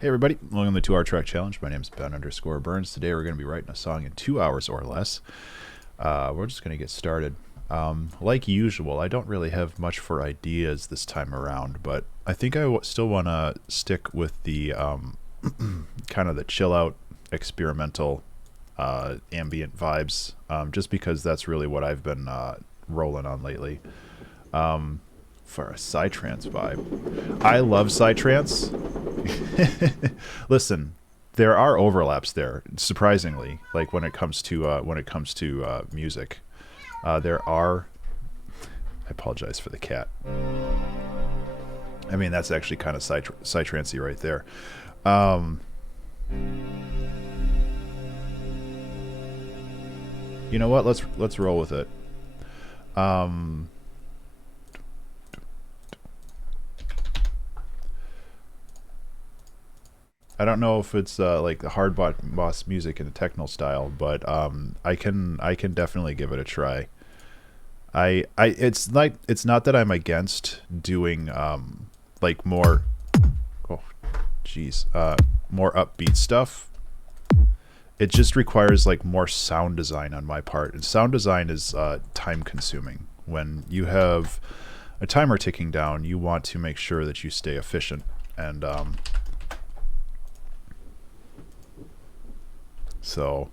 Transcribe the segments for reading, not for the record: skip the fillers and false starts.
Hey everybody, welcome to the 2 Hour Track Challenge. My name is Ben_Burns. Today we're going to be writing a song in 2 hours or less. We're just going to get started. Like usual, I don't really have much for ideas this time around, but I think I still want to stick with the kind of the chill out, experimental, ambient vibes, just because that's really what I've been rolling on lately. For a psytrance vibe, I love psytrance. Listen, there are overlaps there, surprisingly. Like when it comes to music, there are. I apologize for the cat. I mean, that's actually kind of psytrancey right there. You know what? Let's roll with it. I don't know if it's like the hard boss music in a techno style, but I can definitely give it a try. It's not that I'm against doing like more more upbeat stuff. It just requires like more sound design on my part, and sound design is time consuming. When you have a timer ticking down, you want to make sure that you stay efficient, and so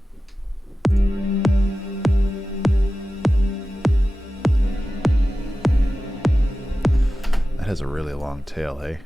that has a really long tail, hey?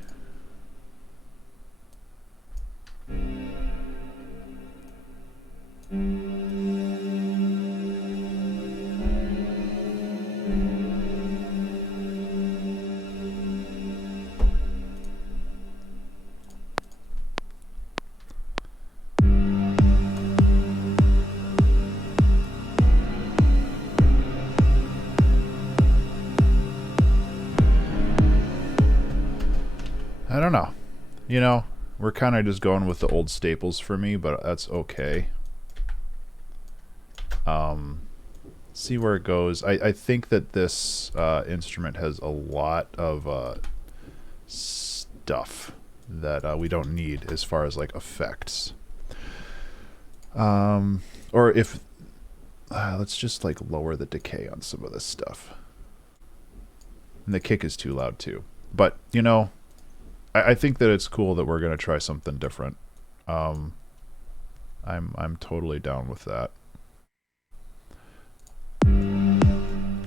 I don't know. You know, we're kind of just going with the old staples for me, but that's okay. See where it goes. I think that this instrument has a lot of stuff that we don't need as far as like effects. Or if let's just like lower the decay on some of this stuff. And the kick is too loud too. But you know, I think that it's cool that we're gonna try something different. I'm totally down with that.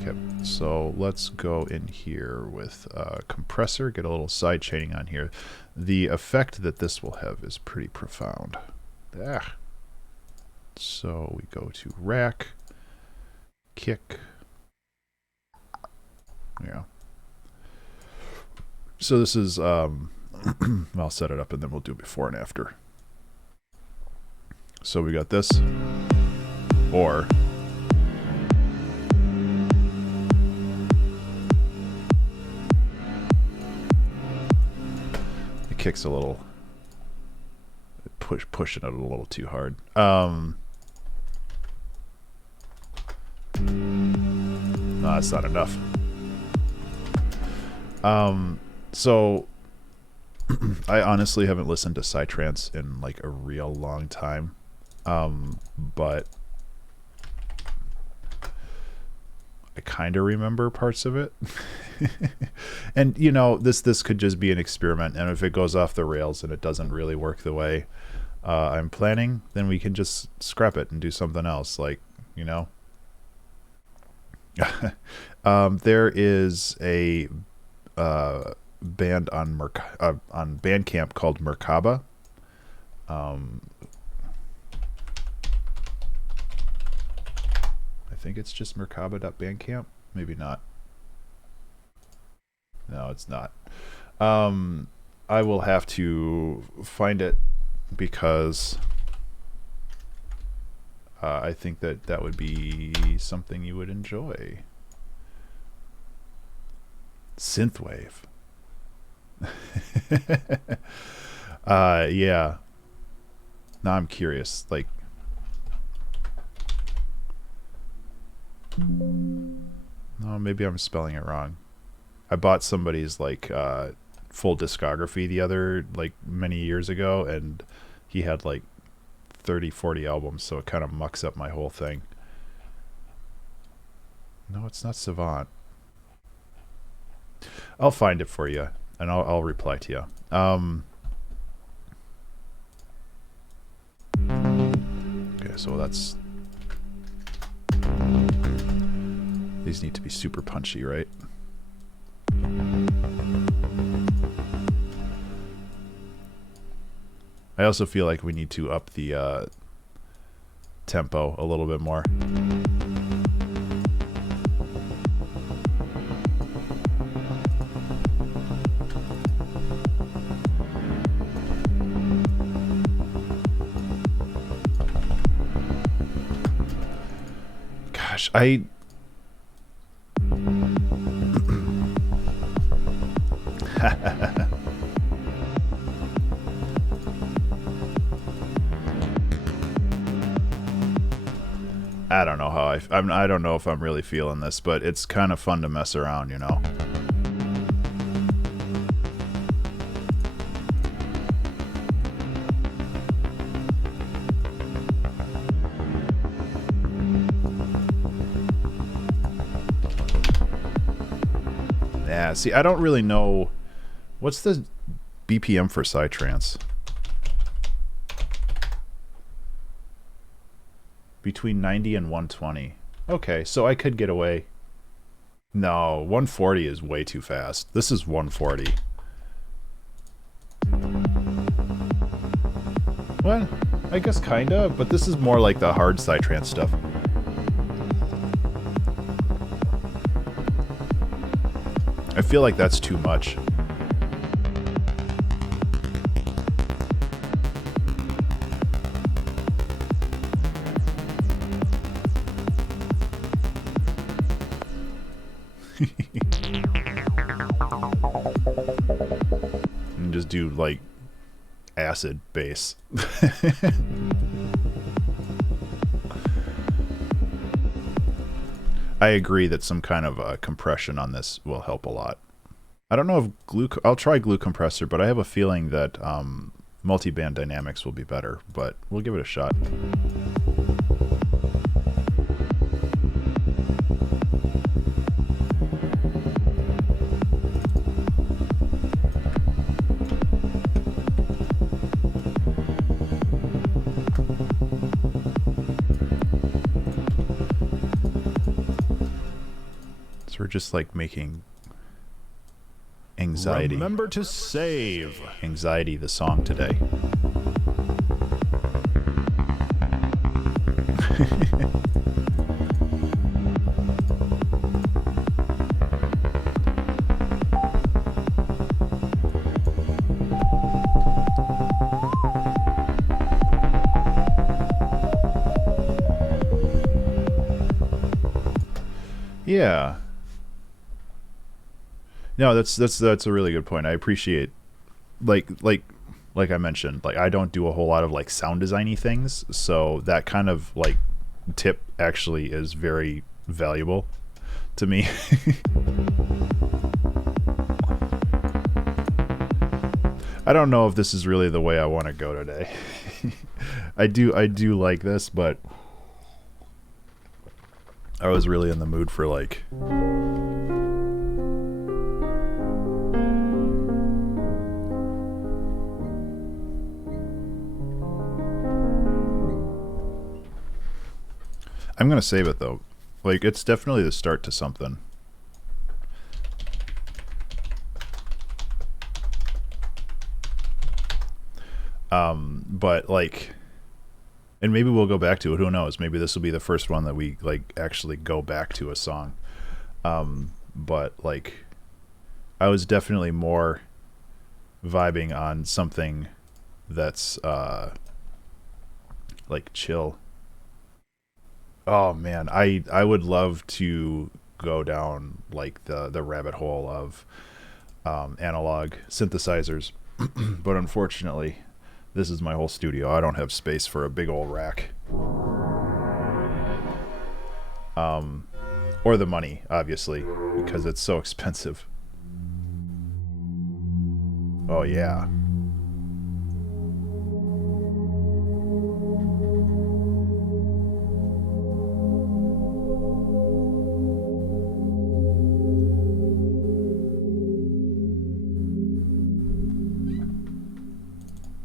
Okay, so let's go in here with compressor, get a little side chaining on here. The effect that this will have is pretty profound. So we go to rack, kick. Yeah. So this is, I'll set it up and then we'll do before and after. So we got this, or it kicks a little, pushing it a little too hard. No, that's not enough. So I honestly haven't listened to psytrance in like a real long time, but I kind of remember parts of it. And you know, this could just be an experiment, and if it goes off the rails and it doesn't really work the way I'm planning, then we can just scrap it and do something else, like, you know. There is a band on Bandcamp called Merkaba. I think it's just merkaba.bandcamp. Maybe not. No, it's not. I will have to find it because I think that would be something you would enjoy. Synthwave. Yeah. Now I'm curious. Like, no, maybe I'm spelling it wrong. I bought somebody's like full discography like many years ago, and he had like 30-40 albums, so it kind of mucks up my whole thing. No, it's not Savant. I'll find it for you, and I'll reply to you. Okay, so that's... These need to be super punchy, right? I also feel like we need to up the tempo a little bit more. Gosh, I don't know how I don't know if I'm really feeling this, but it's kind of fun to mess around, you know. Yeah, see, I don't really know what's the BPM for Psytrance. Between 90 and 120. Okay, so I could get away. No, 140 is way too fast. This is 140. Well, I guess kinda, but this is more like the hard Psytrance stuff. I feel like that's too much. And just do like acid bass. I agree that some kind of compression on this will help a lot. I don't know if I'll try glue compressor, but I have a feeling that multi-band dynamics will be better, but we'll give it a shot. So we're just like making Anxiety. Remember to save. Anxiety, the song today. Yeah. No, that's a really good point. I appreciate like I mentioned, like I don't do a whole lot of like sound designy things, so that kind of like tip actually is very valuable to me. I don't know if this is really the way I want to go today. I do like this, but I was really in the mood for like I'm gonna save it though. Like it's definitely the start to something. But like, and maybe we'll go back to it. Who knows? Maybe this will be the first one that we like actually go back to a song. But like, I was definitely more vibing on something that's like chill. Oh man, I would love to go down like the rabbit hole of analog synthesizers, but unfortunately, this is my whole studio. I don't have space for a big old rack. Or the money, obviously, because it's so expensive. Oh yeah.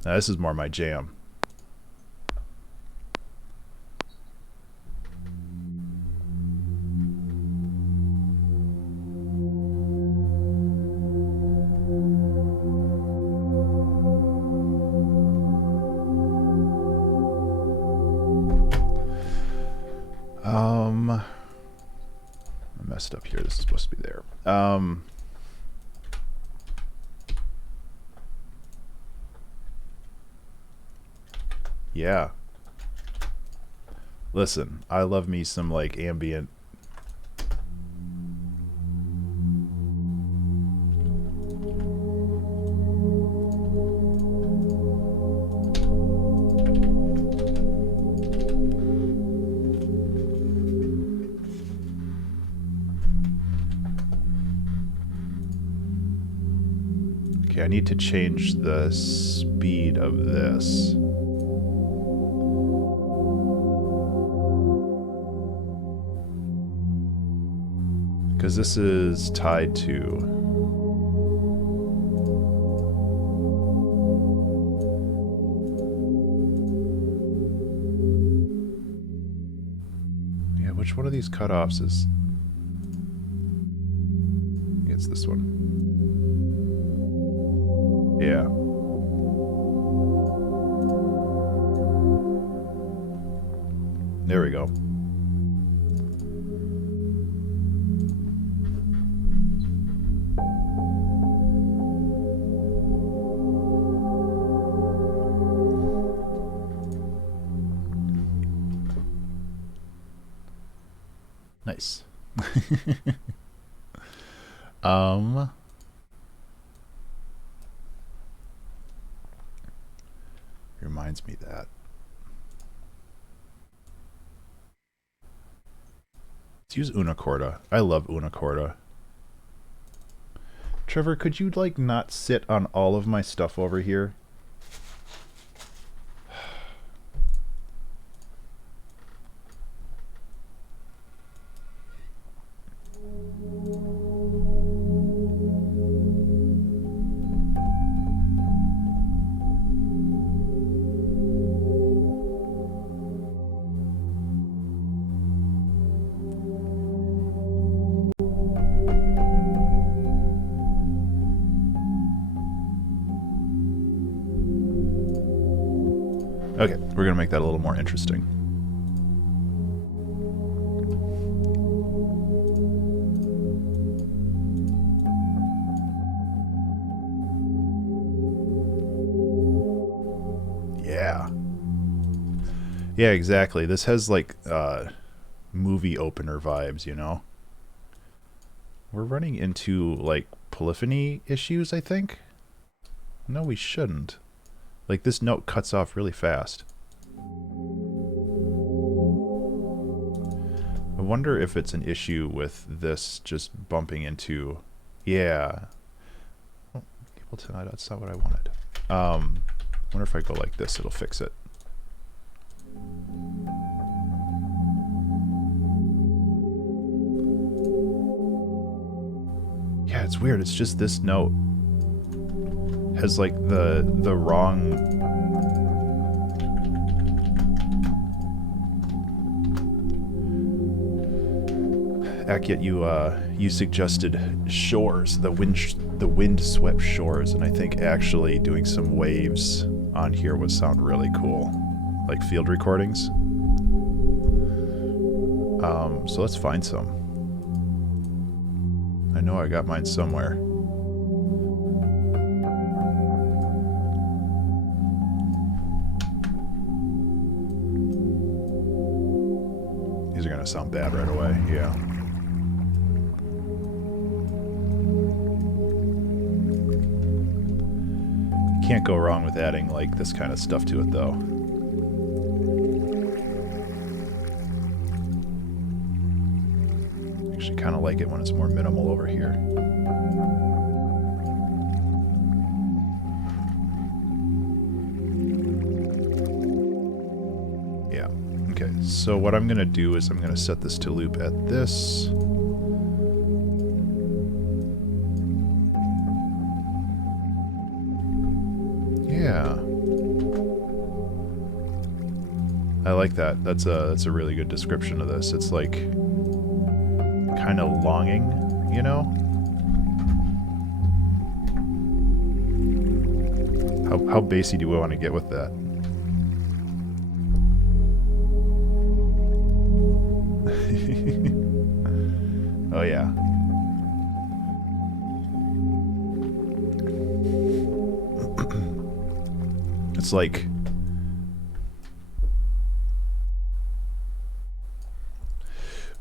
Now this is more my jam. I messed up here. This is supposed to be there. Yeah. Listen, I love me some like ambient. Okay, I need to change the speed of this. Because this is tied to... Yeah, which one of these cutoffs is... It's this one. Yeah. There we go. Nice. Reminds me that. Let's use una corda. I love una corda. Trevor, could you like not sit on all of my stuff over here? Okay, we're gonna make that a little more interesting. Yeah. Yeah, exactly. This has like movie opener vibes, you know? We're running into like polyphony issues, I think. No, we shouldn't. Like, this note cuts off really fast. I wonder if it's an issue with this just bumping into... Yeah. Oh, Ableton, that's not what I wanted. I wonder if I go like this, it'll fix it. Yeah, it's weird. It's just this note has like the wrong yet you suggested shores, the wind swept shores, and I think actually doing some waves on here would sound really cool, like field recordings. So let's find some. I know I got mine somewhere. These are gonna sound bad right away, yeah. Can't go wrong with adding like this kind of stuff to it though. Actually kind of like it when it's more minimal over here. So what I'm going to do is I'm going to set this to loop at this. Yeah. I like that. That's a really good description of this. It's like kind of longing, you know? How bassy do we want to get with that? Oh yeah. It's like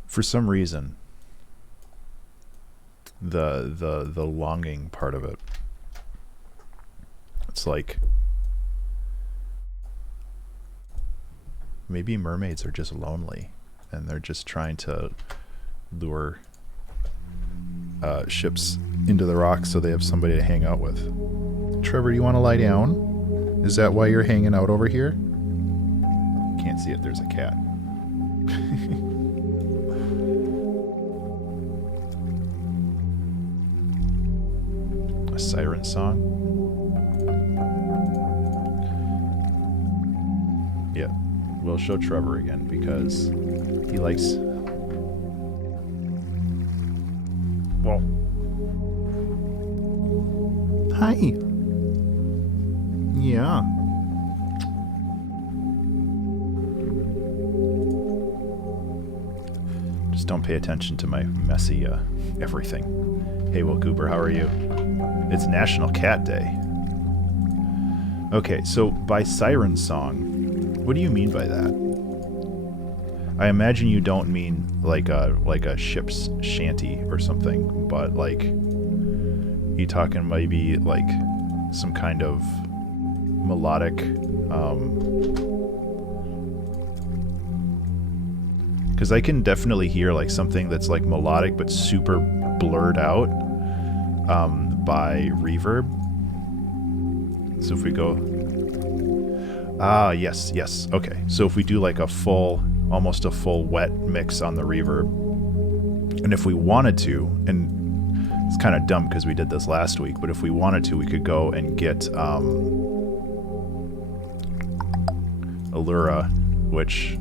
for some reason the longing part of it, it's like maybe mermaids are just lonely and they're just trying to lure ships into the rocks so they have somebody to hang out with. Trevor, do you want to lie down? Is that why you're hanging out over here? Can't see it, there's a cat. A siren song? Yeah, we'll show Trevor again because he likes... Well... Hi! Yeah. Just don't pay attention to my messy everything. Hey, Will Cooper, how are you? It's National Cat Day. Okay, so by siren song, what do you mean by that? I imagine you don't mean like a ship's shanty or something, but like you talking maybe like some kind of melodic because I can definitely hear like something that's like melodic but super blurred out by reverb. So if we go yes, okay, so if we do like a full, almost a full wet mix on the reverb, and if we wanted to, and it's kind of dumb because we did this last week, but if we wanted to, we could go and get Allura, which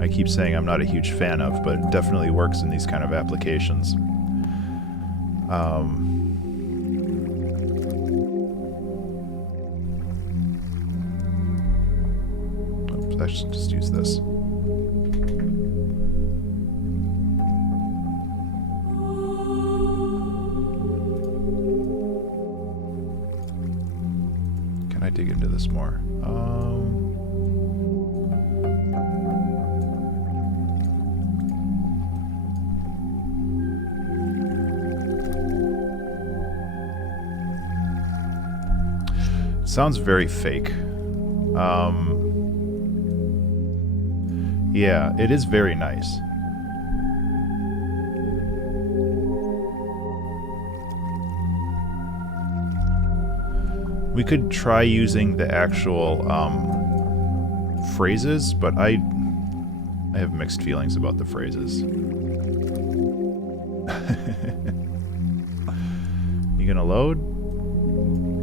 I keep saying I'm not a huge fan of, but it definitely works in these kind of applications. Oops, I should just use this. Can I dig into this more? Sounds very fake. Yeah, it is very nice. We could try using the actual phrases, but I have mixed feelings about the phrases. You gonna load?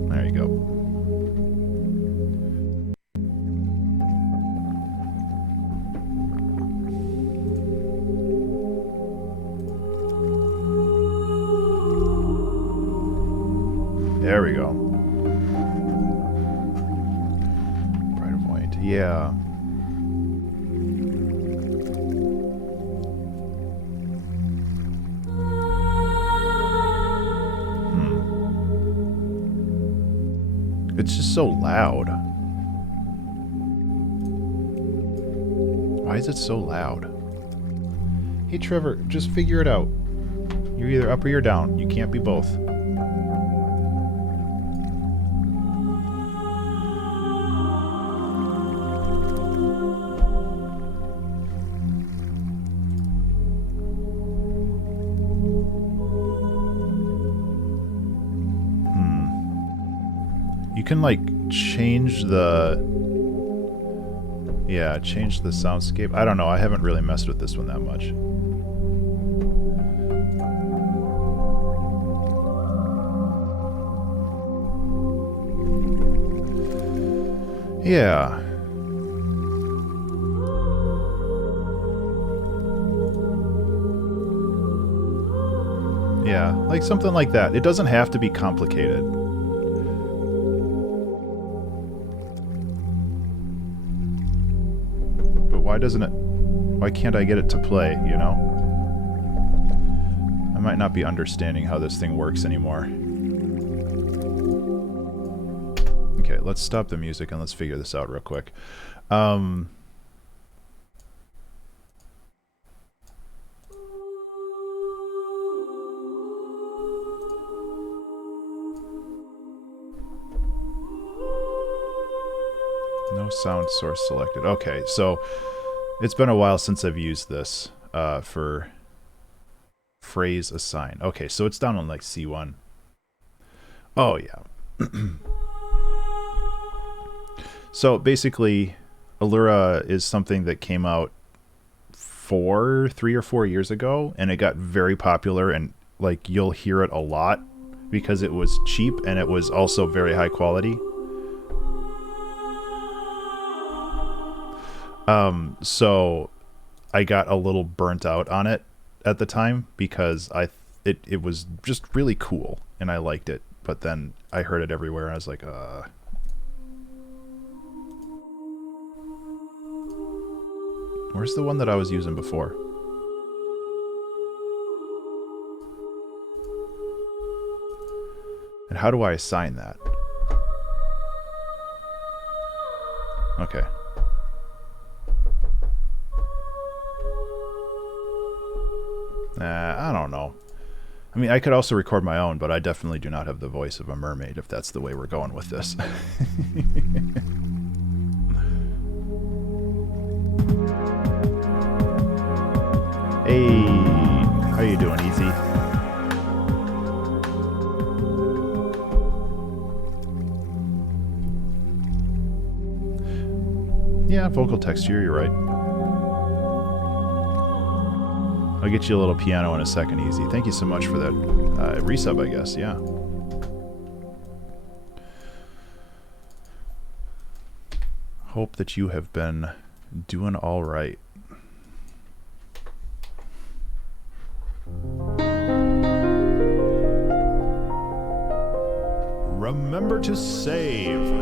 There you go. There we go. Bright and white. Yeah. It's just so loud. Why is it so loud? Hey Trevor, just figure it out. You're either up or you're down. You can't be both. You can like change the Yeah, change the soundscape. I don't know. I haven't really messed with this one that much. Yeah. Yeah, like something like that. It doesn't have to be complicated. But why doesn't it... Why can't I get it to play, you know? I might not be understanding how this thing works anymore. Okay, let's stop the music and let's figure this out real quick. No sound source selected. Okay, so it's been a while since I've used this for phrase assign. Okay, so it's down on like C1. Oh, yeah. So basically, Allura is something that came out 3 or 4 years ago, and it got very popular, and like you'll hear it a lot because it was cheap and it was also very high quality. So I got a little burnt out on it at the time because it was just really cool and I liked it, but then I heard it everywhere and I was like, where's the one that I was using before? And how do I assign that? Okay. I don't know. I mean, I could also record my own, but I definitely do not have the voice of a mermaid if that's the way we're going with this. Hey, how you doing, Easy? Yeah, vocal texture, you're right. I'll get you a little piano in a second, Easy. Thank you so much for that resub, I guess, yeah. Hope that you have been doing all right. Remember to save.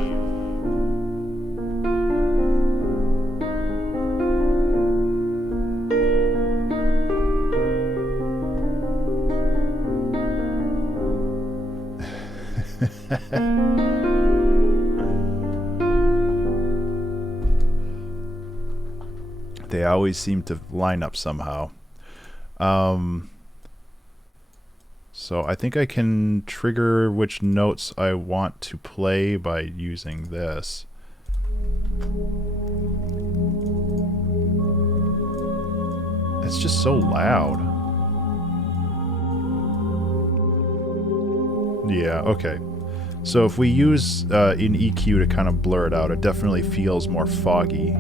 They always seem to line up somehow. So I think I can trigger which notes I want to play by using this. It's just so loud. Yeah, okay. So if we use an EQ to kind of blur it out, it definitely feels more foggy.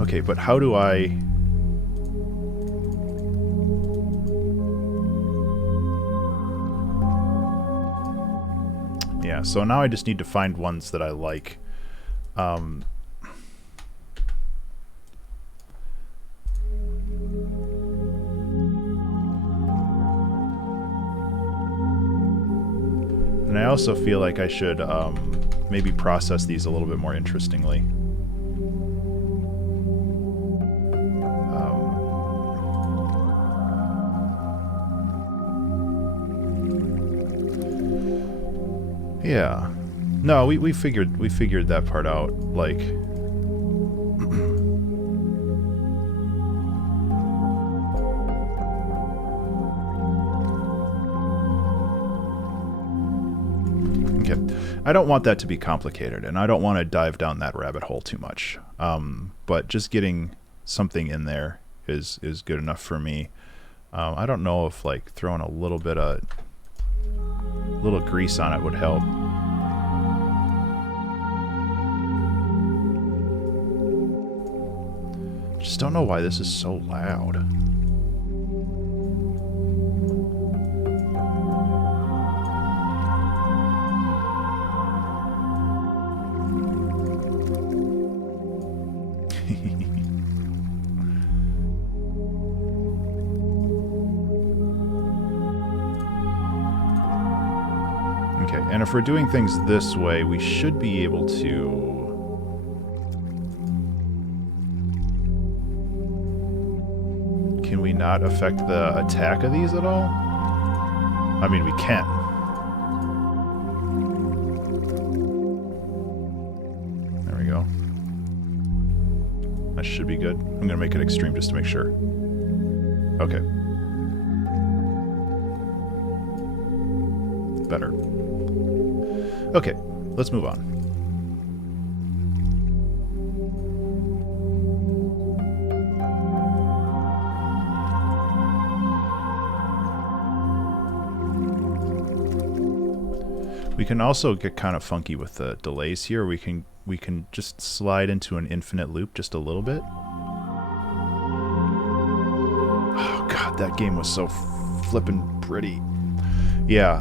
Okay, but how do I... Yeah, so now I just need to find ones that I like. And I also feel like I should maybe process these a little bit more interestingly. Yeah. No, we figured that part out, like... Okay. I don't want that to be complicated, and I don't want to dive down that rabbit hole too much. But just getting something in there is good enough for me. I don't know if like throwing a little bit of little grease on it would help. Just don't know why this is so loud. Okay, and if we're doing things this way, we should be able to... Can we not affect the attack of these at all? I mean, we can. There we go. That should be good. I'm going to make it extreme just to make sure. Okay. Better. Okay, let's move on. We can also get kind of funky with the delays here. We can just slide into an infinite loop just a little bit. Oh god, that game was so flippin' pretty. Yeah,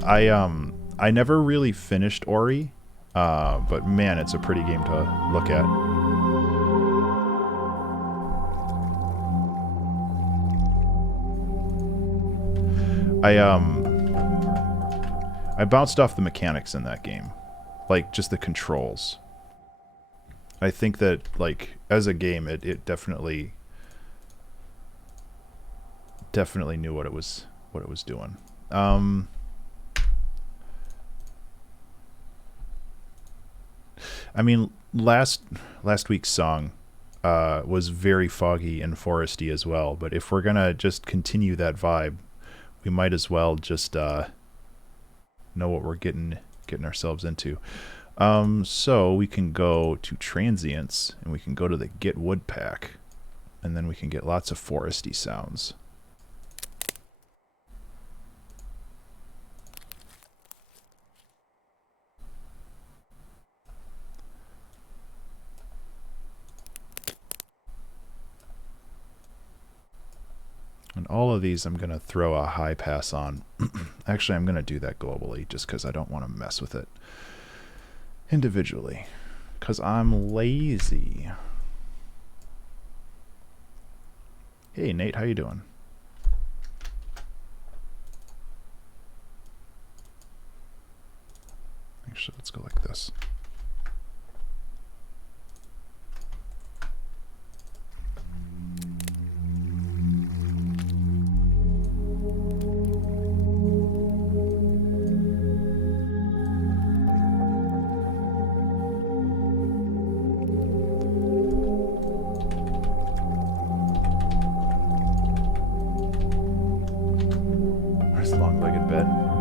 I never really finished Ori, but man, it's a pretty game to look at. I bounced off the mechanics in that game, like just the controls. I think that like as a game, it definitely knew what it was doing. I mean, last week's song was very foggy and foresty as well, but if we're gonna just continue that vibe, we might as well just know what we're getting ourselves into. So we can go to transients, and we can go to the Get Wood pack, and then we can get lots of foresty sounds. And all of these I'm going to throw a high pass on. Actually, I'm going to do that globally just because I don't want to mess with it individually. Because I'm lazy. Hey, Nate, how you doing? Actually, let's go like this.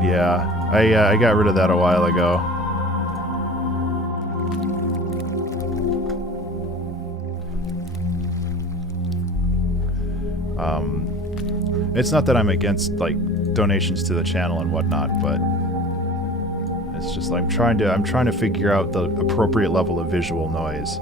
Yeah, I got rid of that a while ago. It's not that I'm against like donations to the channel and whatnot, but it's just like I'm trying to figure out the appropriate level of visual noise.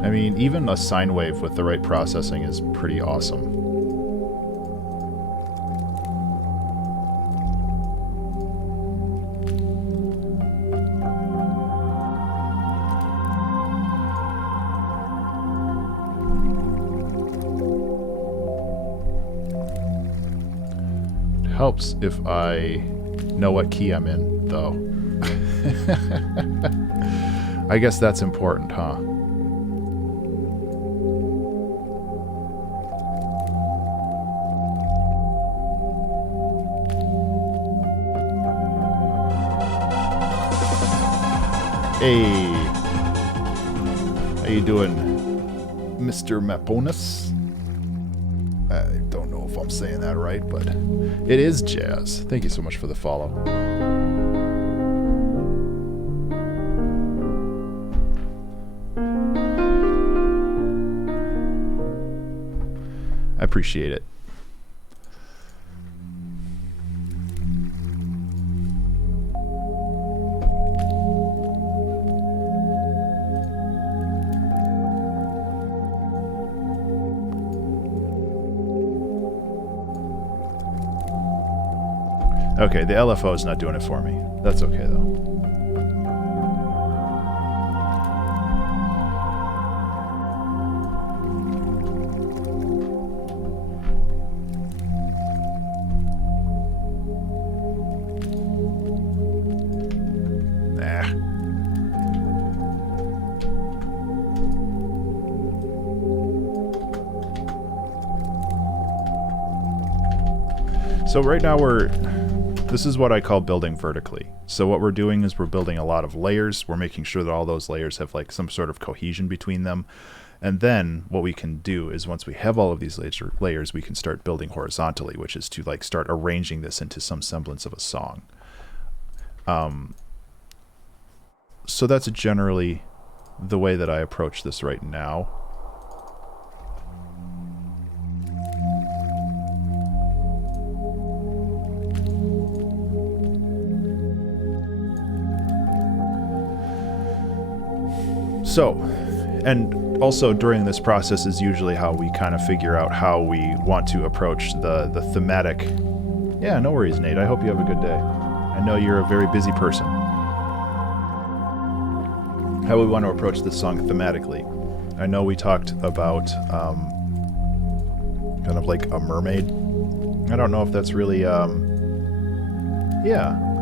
I mean, even a sine wave with the right processing is pretty awesome. It helps if I know what key I'm in, though. I guess that's important, huh? Hey, How you doing, Mr. Maponis? I don't know if I'm saying that right, but it is Jazz. Thank you so much for the follow. I appreciate it. Okay, the LFO is not doing it for me. That's okay, though. So right now this is what I call building vertically. So what we're doing is we're building a lot of layers. We're making sure that all those layers have like some sort of cohesion between them. And then what we can do is once we have all of these layers, we can start building horizontally, which is to like start arranging this into some semblance of a song. So that's generally the way that I approach this right now. So, and also during this process is usually how we kind of figure out how we want to approach the thematic. Yeah, no worries, Nate. I hope you have a good day. I know you're a very busy person. How we want to approach this song thematically. I know we talked about kind of like a mermaid. I don't know if that's really... yeah,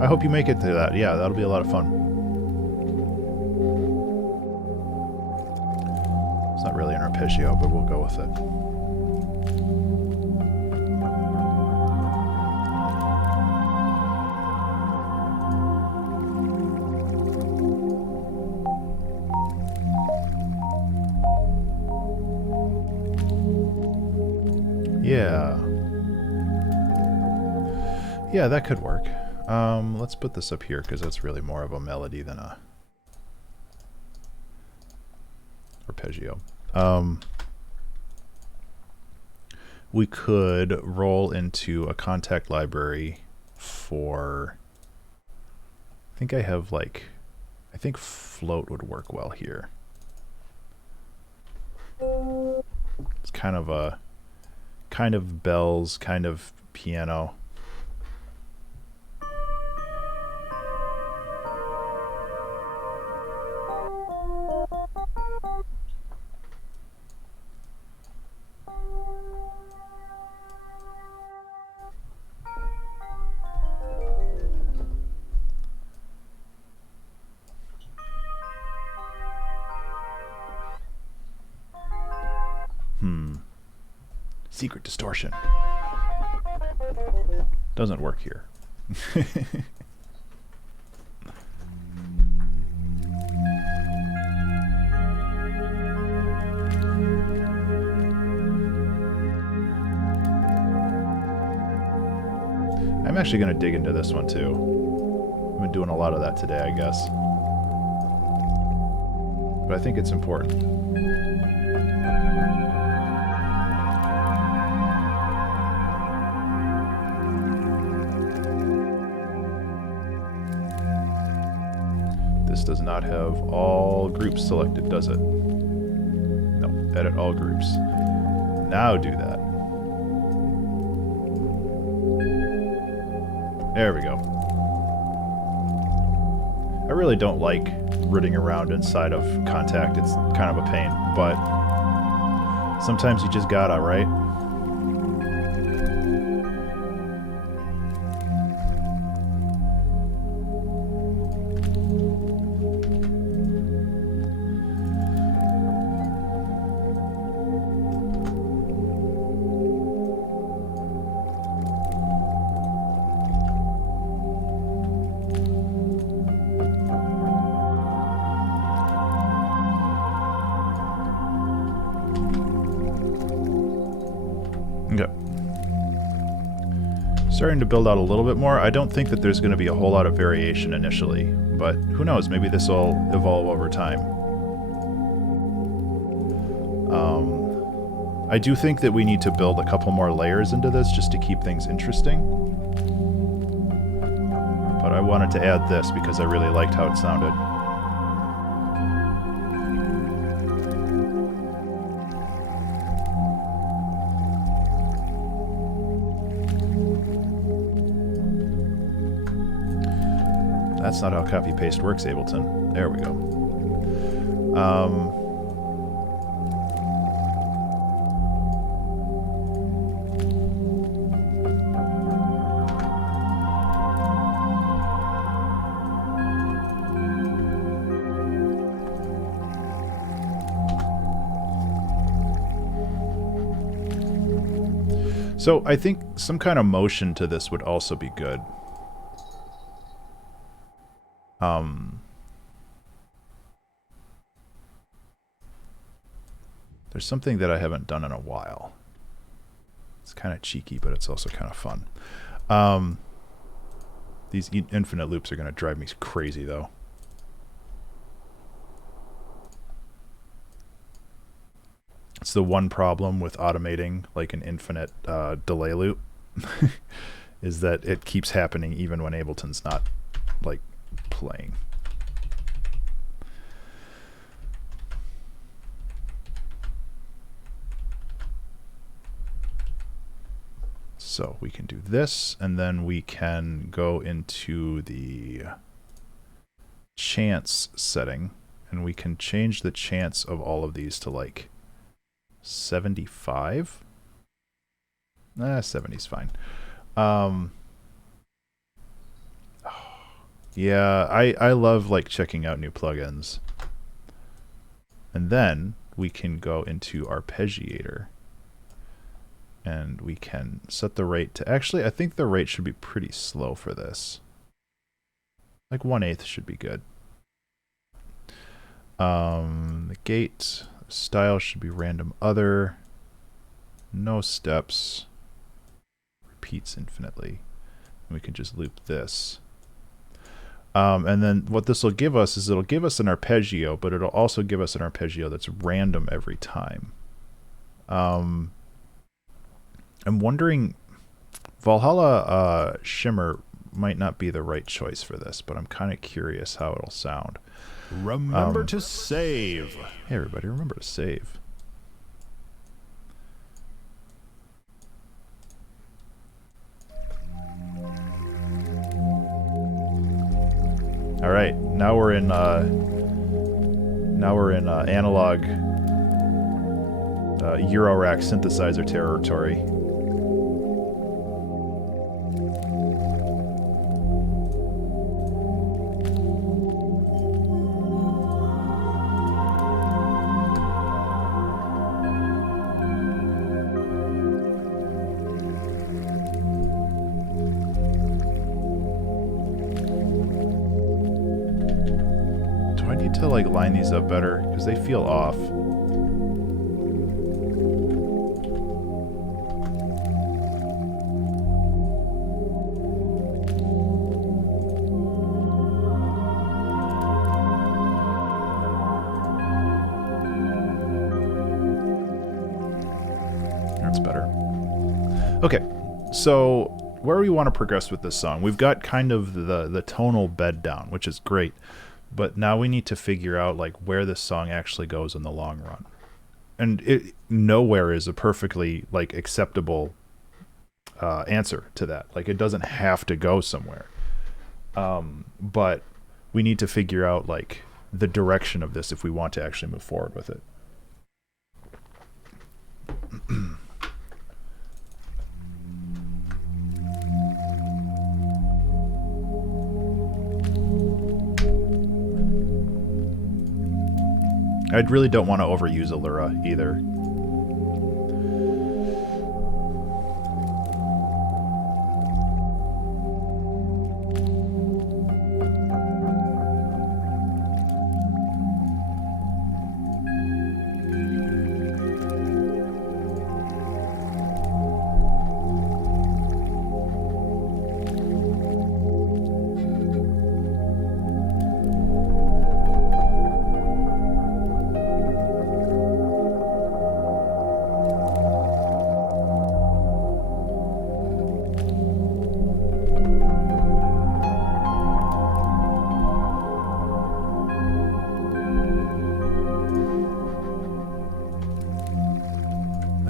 I hope you make it to that. Yeah, that'll be a lot of fun. It's not really an arpeggio, but we'll go with it. Yeah. Yeah, that could work. Let's put this up here because that's really more of a melody than a arpeggio. We could roll into a contact library for, I think I have like, I think float would work well here. It's kind of bells, kind of piano. Secret distortion. Doesn't work here. I'm actually going to dig into this one too. I've been doing a lot of that today, I guess. But I think it's important. This does not have all groups selected, does it? No, edit all groups. Now do that. There we go. I really don't like rooting around inside of Contact. It's kind of a pain, but sometimes you just gotta, right? Okay. Starting to build out a little bit more. I don't think that there's going to be a whole lot of variation initially, but who knows? Maybe this will evolve over time. I do think that we need to build a couple more layers into this just to keep things interesting. But I wanted to add this because I really liked how it sounded. That's not how copy-paste works, Ableton. There we go. So I think some kind of motion to this would also be good. There's something that I haven't done in a while. It's kind of cheeky, but it's also kind of fun. These infinite loops are going to drive me crazy, though. It's the one problem with automating like an infinite delay loop is that it keeps happening even when Ableton's not like playing. So we can do this, and then we can go into the chance setting, and we can change the chance of all of these to like 75. 70's fine. Yeah, I love like checking out new plugins. And then we can go into Arpeggiator. And we can set the rate to... Actually, I think the rate should be pretty slow for this. Like 1/8 should be good. The gate... Style should be random other. No steps. Repeats infinitely. And we can just loop this. And then what this will give us is it'll give us an arpeggio, but it'll also give us an arpeggio that's random every time. I'm wondering, Valhalla Shimmer might not be the right choice for this, but I'm kind of curious how it'll sound. Remember to save. Hey everybody, remember to save. All right, now we're in analog Eurorack synthesizer territory. To like line these up better because they feel off. That's better. Okay, so where we want to progress with this song, we've got kind of the tonal bed down, which is great. But now we need to figure out like where this song actually goes in the long run. And nowhere is a perfectly like acceptable answer to that. Like it doesn't have to go somewhere. But we need to figure out like the direction of this if we want to actually move forward with it. I really don't want to overuse Allura either.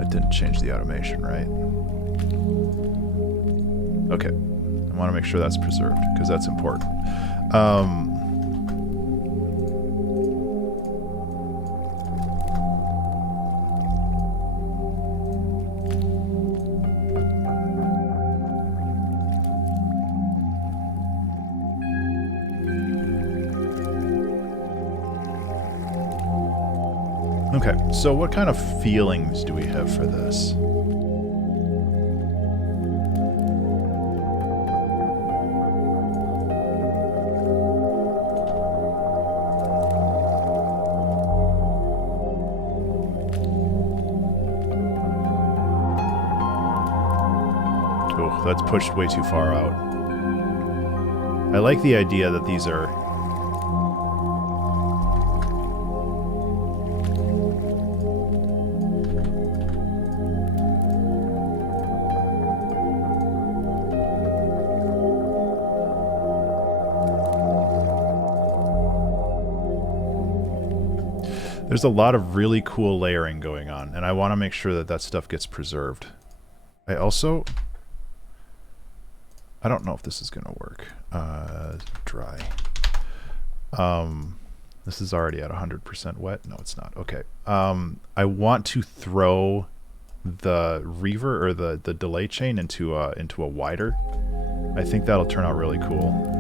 That didn't change the automation, right? Okay. I want to make sure that's preserved, because that's important. Okay, so what kind of feelings do we have for this? Oh, that's pushed way too far out. I like the idea that these are... There's a lot of really cool layering going on, and I want to make sure that that stuff gets preserved. I also... I don't know if this is going to work. Dry. This is already at 100% wet. No, it's not. Okay. I want to throw the reverb or the delay chain into a wider. I think that'll turn out really cool.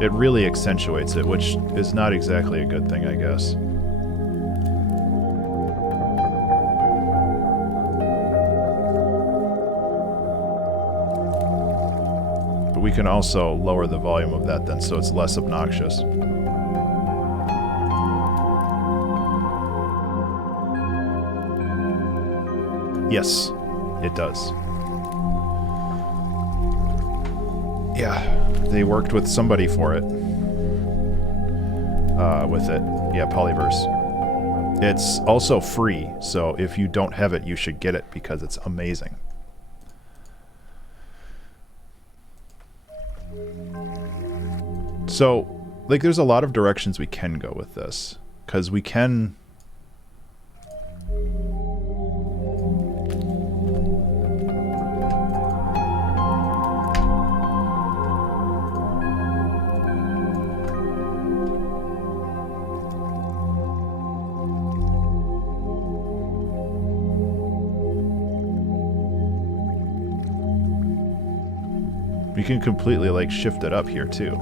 It really accentuates it, which is not exactly a good thing, I guess. But we can also lower the volume of that then, so it's less obnoxious. Yes, it does. Yeah. They worked with somebody for it. With it. Yeah, Polyverse. It's also free, so if you don't have it, you should get it because it's amazing. So, like, there's a lot of directions we can go with this. Because we can... We can completely, like, shift it up here, too.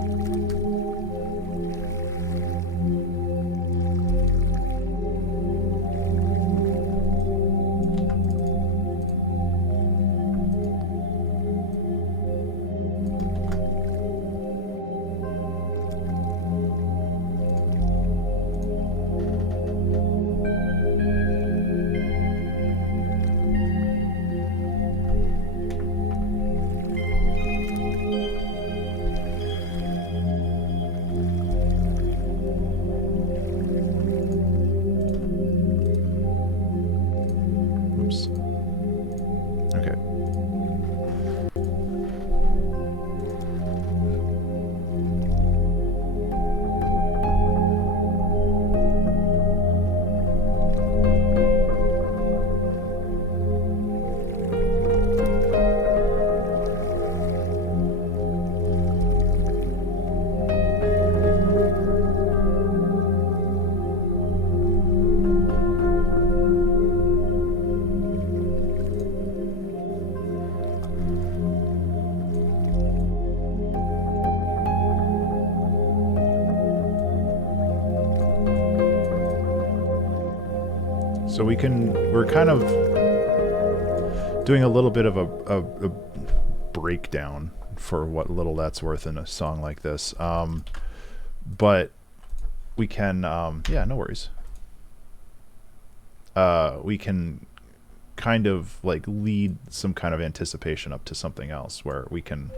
So we're kind of doing a little bit of a breakdown for what little that's worth in a song like this. But we can, yeah, no worries. We can kind of like lead some kind of anticipation up to something else where we can...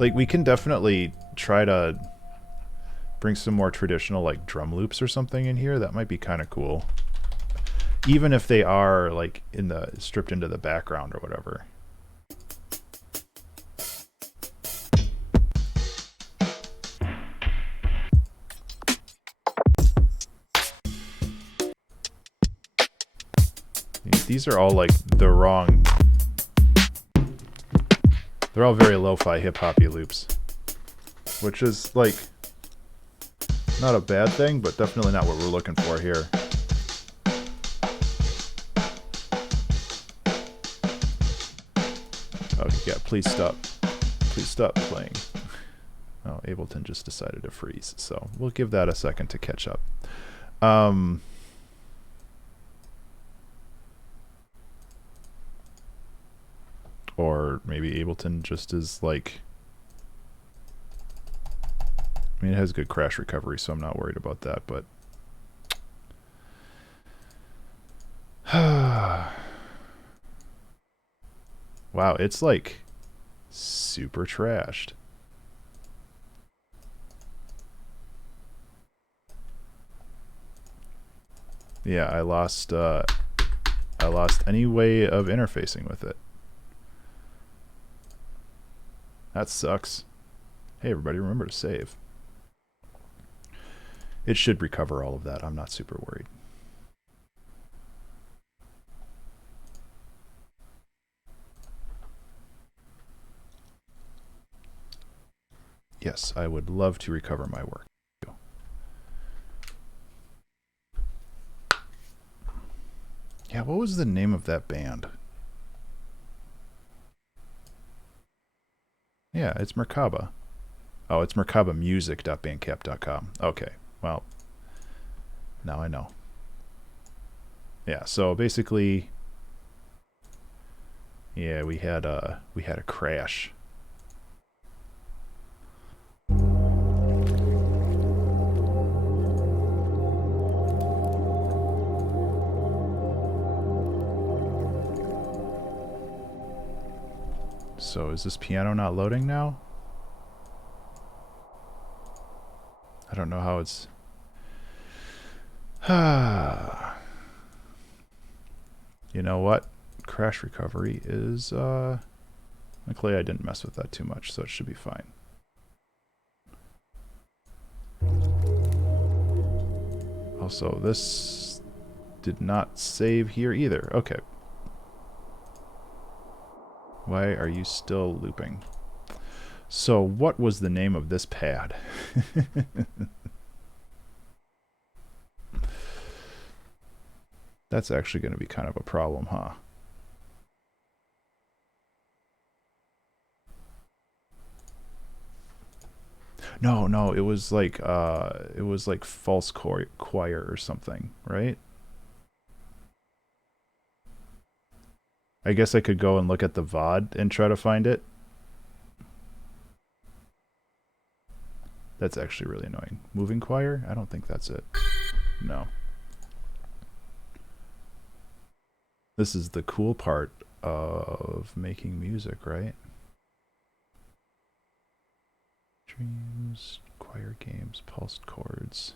Like, we can definitely try to bring some more traditional, like, drum loops or something in here. That might be kind of cool. Even if they are, like, stripped into the background or whatever. These are all, like, the wrong... They're all very lo-fi hip-hoppy loops. Which is, like, not a bad thing, but definitely not what we're looking for here. Oh, yeah, please stop. Please stop playing. Oh, Ableton just decided to freeze, so we'll give that a second to catch up. Or maybe Ableton just is like... I mean, it has good crash recovery, so I'm not worried about that, but... Wow, it's like super trashed. Yeah, I lost any way of interfacing with it. That sucks. Hey everybody, remember to save. It should recover all of that. I'm not super worried. Yes, I would love to recover my work. Yeah, what was the name of that band? Yeah, it's Merkaba. Oh, it's merkabamusic.bandcamp.com. Okay, well, now I know. Yeah, so basically, yeah, we had a crash. So is this piano not loading now? I don't know how it's... You know what? Crash recovery is... Luckily I didn't mess with that too much, so it should be fine. Also, this did not save here either. Okay. Why are you still looping? So what was the name of this pad? That's actually going to be kind of a problem, huh? No, it was like false choir or something, right? I guess I could go and look at the VOD and try to find it. That's actually really annoying. Moving choir? I don't think that's it. No. This is the cool part of making music, right? Streams, choir games, pulsed chords.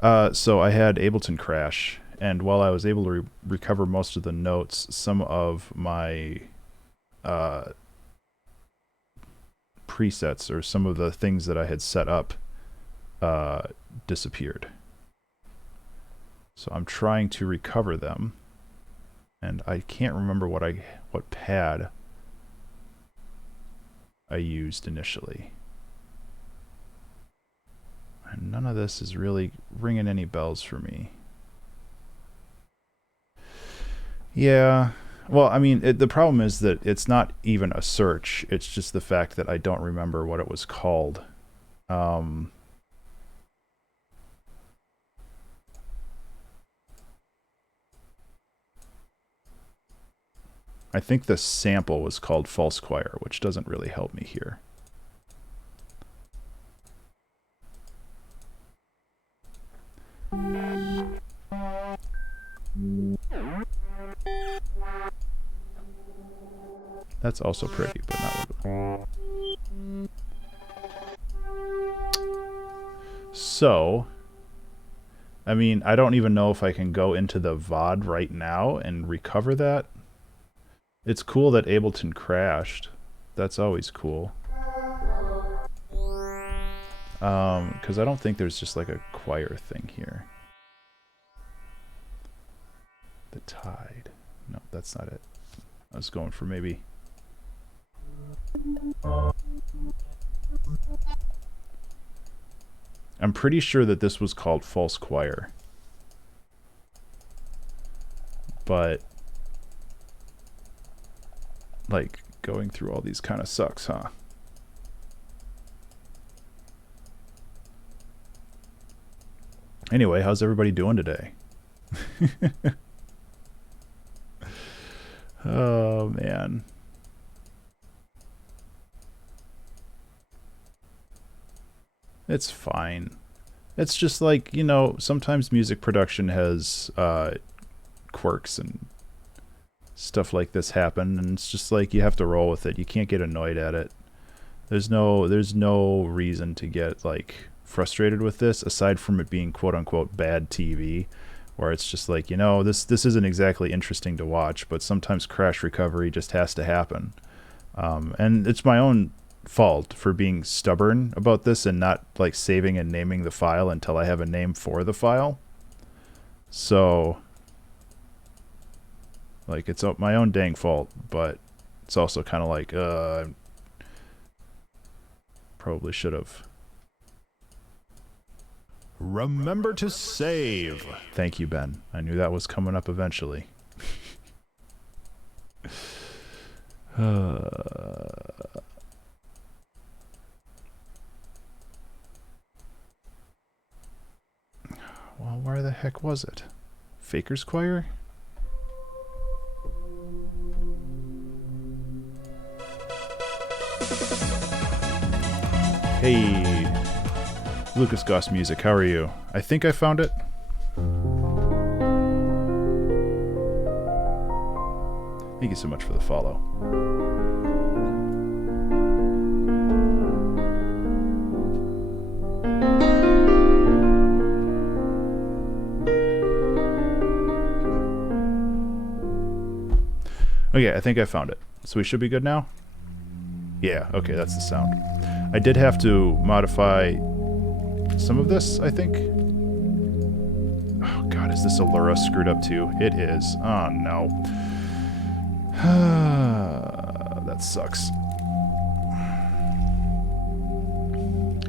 So I had Ableton crash, and while I was able to recover most of the notes, some of my presets or some of the things that I had set up disappeared. So I'm trying to recover them, and I can't remember what pad I used initially. And none of this is really ringing any bells for me. Yeah, well, I mean, the problem is that it's not even a search. It's just the fact that I don't remember what it was called. I think the sample was called False Choir, which doesn't really help me here. That's also pretty, but not what. So, I mean, I don't even know if I can go into the VOD right now and recover that. It's cool that Ableton crashed. That's always cool. Because I don't think there's just like a choir thing here. The Tide. No, that's not it. I was going for maybe... I'm pretty sure that this was called False Choir. But... like, going through all these kind of sucks, huh? Anyway, how's everybody doing today? Oh, man. It's fine. It's just like, you know, sometimes music production has quirks and stuff like this happen, and it's just like you have to roll with it. You can't get annoyed at it. There's no reason to get like frustrated with this aside from it being quote unquote bad TV, where it's just like, you know, this isn't exactly interesting to watch, but sometimes crash recovery just has to happen. And it's my own fault for being stubborn about this and not like saving and naming the file until I have a name for the file. So like, it's my own dang fault, but it's also kind of like probably should have. Remember to save. Thank you, Ben. I knew that was coming up eventually. Well, where the heck was it? Faker's Choir? Hey, Lucas Goss Music, how are you? I think I found it. Thank you so much for the follow. Okay, I think I found it. So we should be good now? Yeah, okay, that's the sound. I did have to modify some of this, I think. Oh god, is this Allura screwed up too? It is. Oh no. That sucks.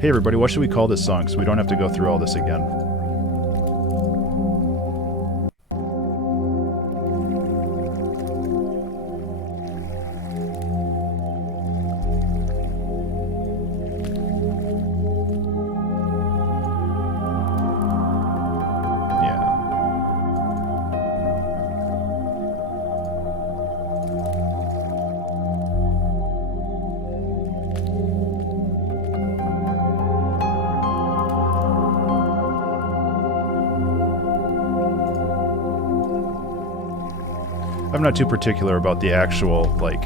Hey everybody, what should we call this song so we don't have to go through all this again? I'm not too particular about the actual, like,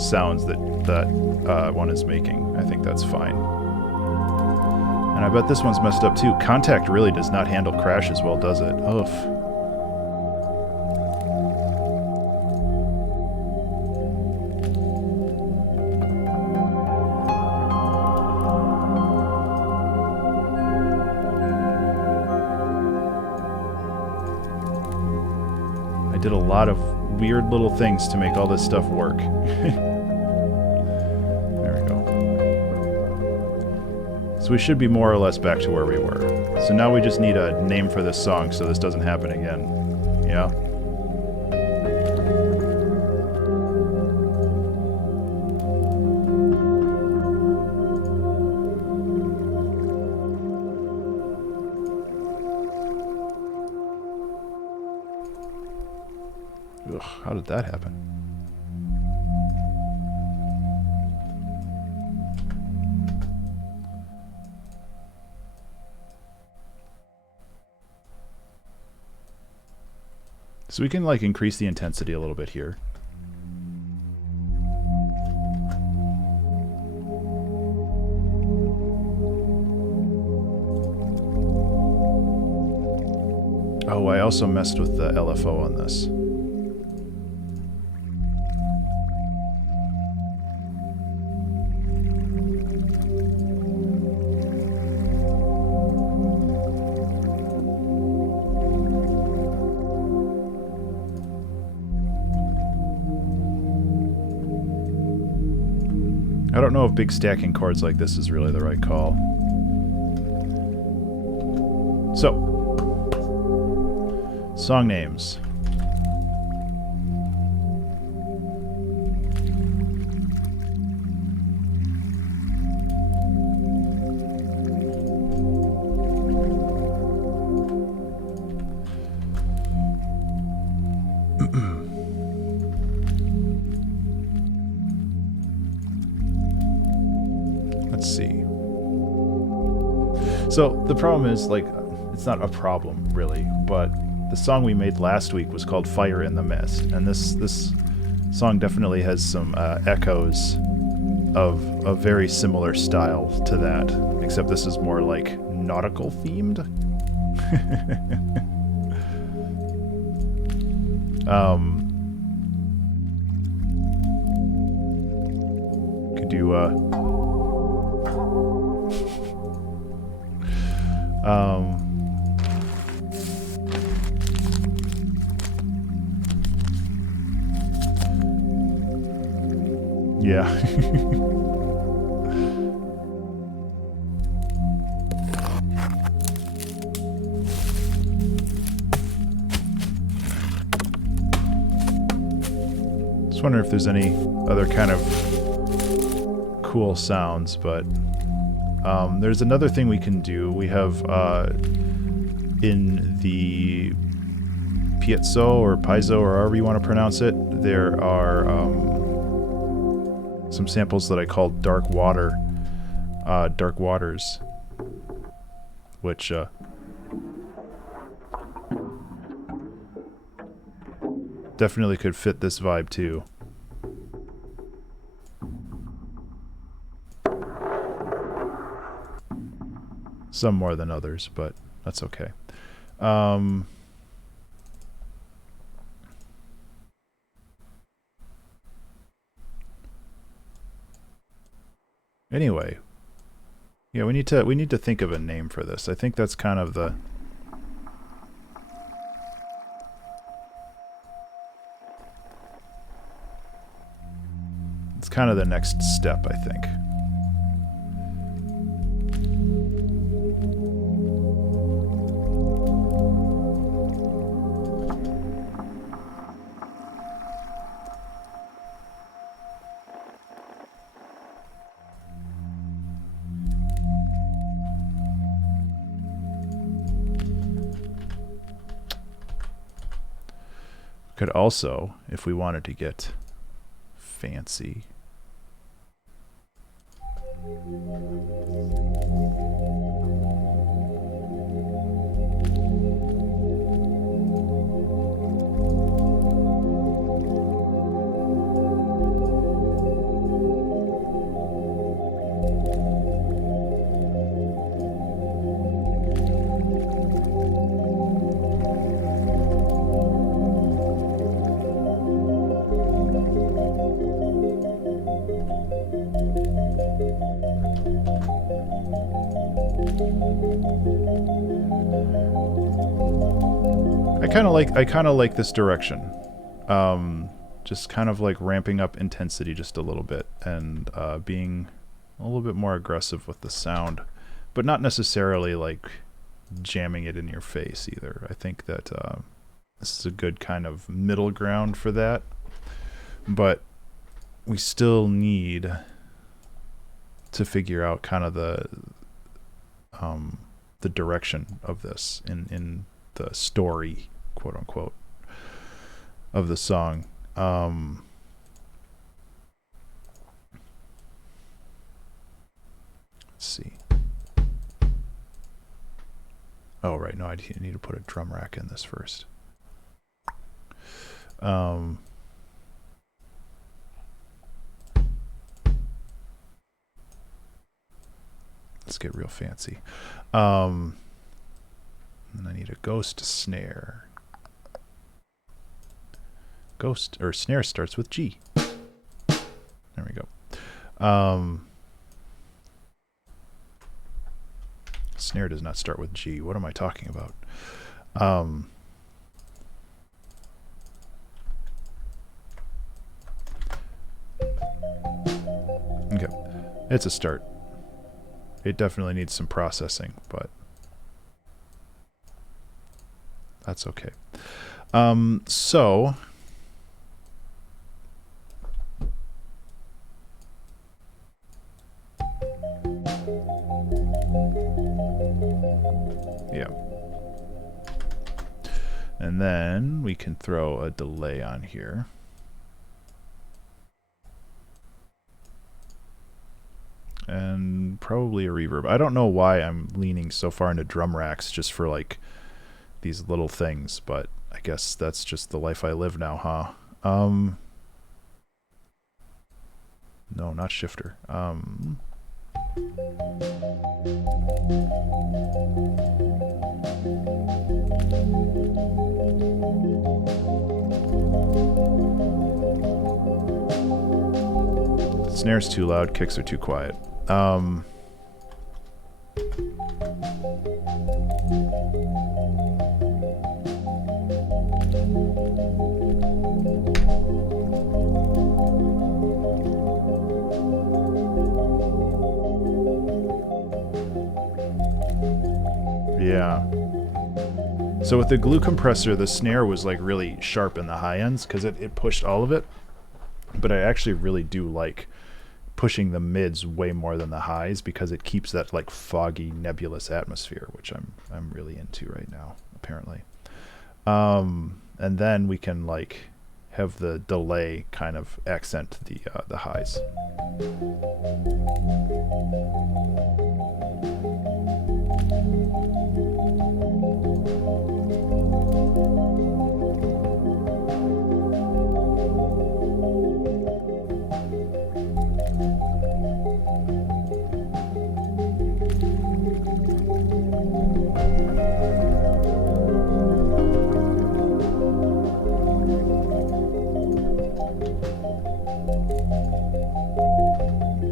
sounds that one is making. I think that's fine. And I bet this one's messed up too. Contact really does not handle crash as well, does it? Oof. I did a lot of weird little things to make all this stuff work. There we go. So we should be more or less back to where we were. So now we just need a name for this song so this doesn't happen again. Yeah? Ugh, how did that happen? So we can like increase the intensity a little bit here. Oh, I also messed with the LFO on this. I don't know if big stacking chords like this is really the right call. So, song names. Let's see. So the problem is, like, it's not a problem really, but the song we made last week was called Fire in the Mist, and this song definitely has some echoes of a very similar style to that, except this is more like nautical themed. Could do yeah. Just wondering if there's any other kind of cool sounds, but there's another thing we can do. We have in the piezo or piezo or however you want to pronounce it, there are some samples that I call dark waters, which definitely could fit this vibe too. Some more than others, but that's okay. Anyway, yeah, we need to think of a name for this. I think that's kind of the next step, I think. Could also, if we wanted to get fancy, I kind of like this direction. Just kind of like ramping up intensity just a little bit and being a little bit more aggressive with the sound, but not necessarily like jamming it in your face either. I think that this is a good kind of middle ground for that, but we still need to figure out kind of the direction of this in the story, quote unquote, of the song. Let's see. Oh, right. No, I need to put a drum rack in this first. Let's get real fancy. And I need a ghost snare. Ghost or snare starts with G. There we go. Snare does not start with G. What am I talking about? Okay, it's a start. It definitely needs some processing, but that's okay. So yeah. And then we can throw a delay on here. And probably a reverb. I don't know why I'm leaning so far into drum racks just for like these little things, but I guess that's just the life I live now, huh? No, not shifter. Snare's too loud, kicks are too quiet. Yeah. So with the glue compressor, the snare was like really sharp in the high ends because it pushed all of it. But I actually really do like pushing the mids way more than the highs because it keeps that like foggy, nebulous atmosphere, which I'm really into right now, apparently. And then we can like have the delay kind of accent the highs.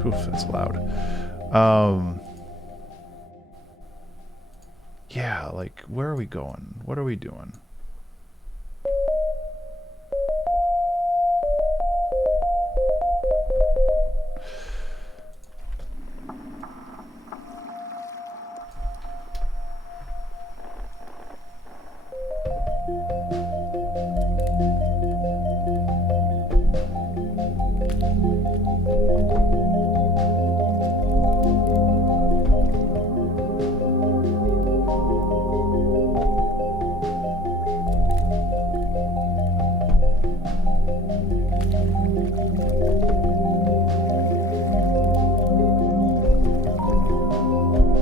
Oof, that's loud. Yeah, like, where are we going? What are we doing?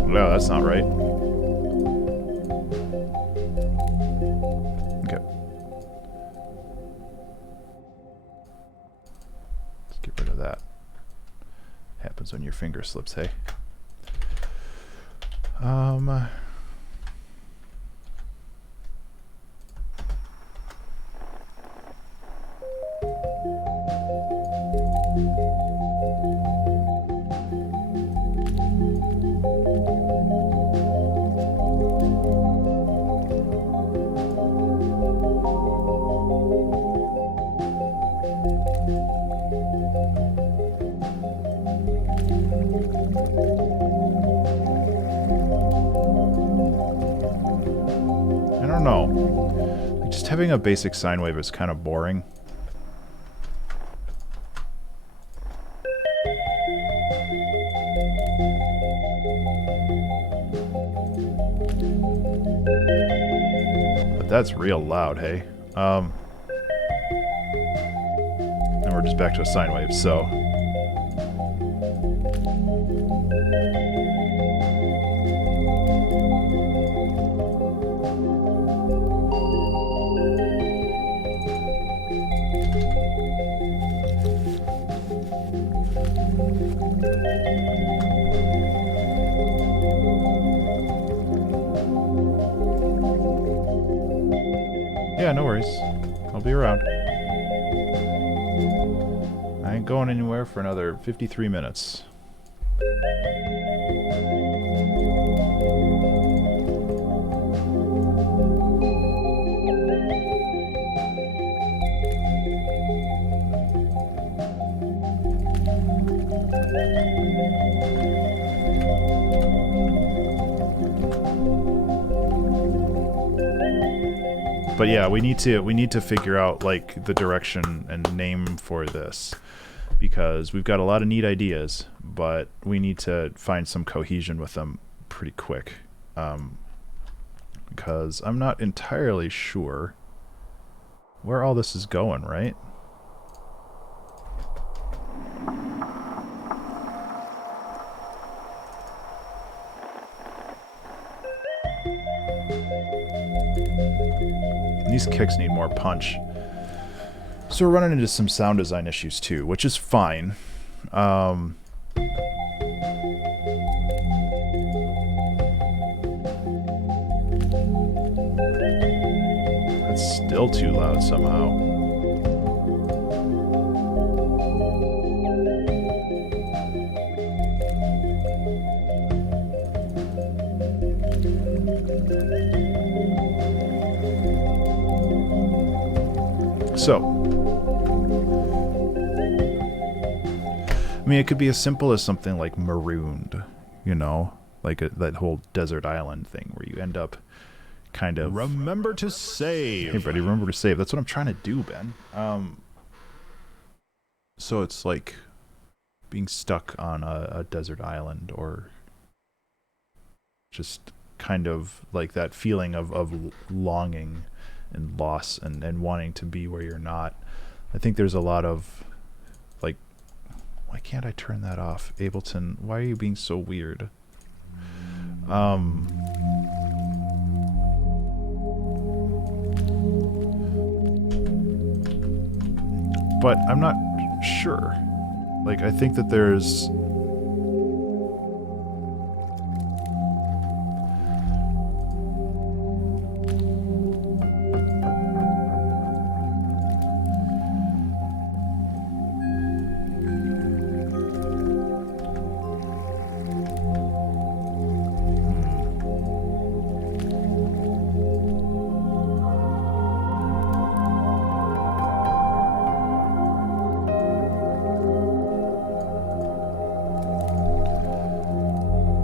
No, that's not right. Okay. Let's get rid of that. Happens when your finger slips, hey? I don't know. Like, just having a basic sine wave is kind of boring. But that's real loud, hey? And we're just back to a sine wave, so... Yeah, no worries. I'll be around. I ain't going anywhere for another 53 minutes. But yeah, we need to figure out like the direction and name for this, because we've got a lot of neat ideas, but we need to find some cohesion with them pretty quick. Because I'm not entirely sure where all this is going, right? These kicks need more punch. So we're running into some sound design issues too, which is fine. It's still too loud somehow. So, I mean, it could be as simple as something like Marooned, you know, like that whole desert island thing where you end up kind of... Remember to save. Hey, buddy, remember to save. That's what I'm trying to do, Ben. So it's like being stuck on a desert island, or just kind of like that feeling of longing and loss and wanting to be where you're not. I think there's a lot of like, why can't I turn that off? Ableton, why are you being so weird? But I'm not sure. Like, I think that there's...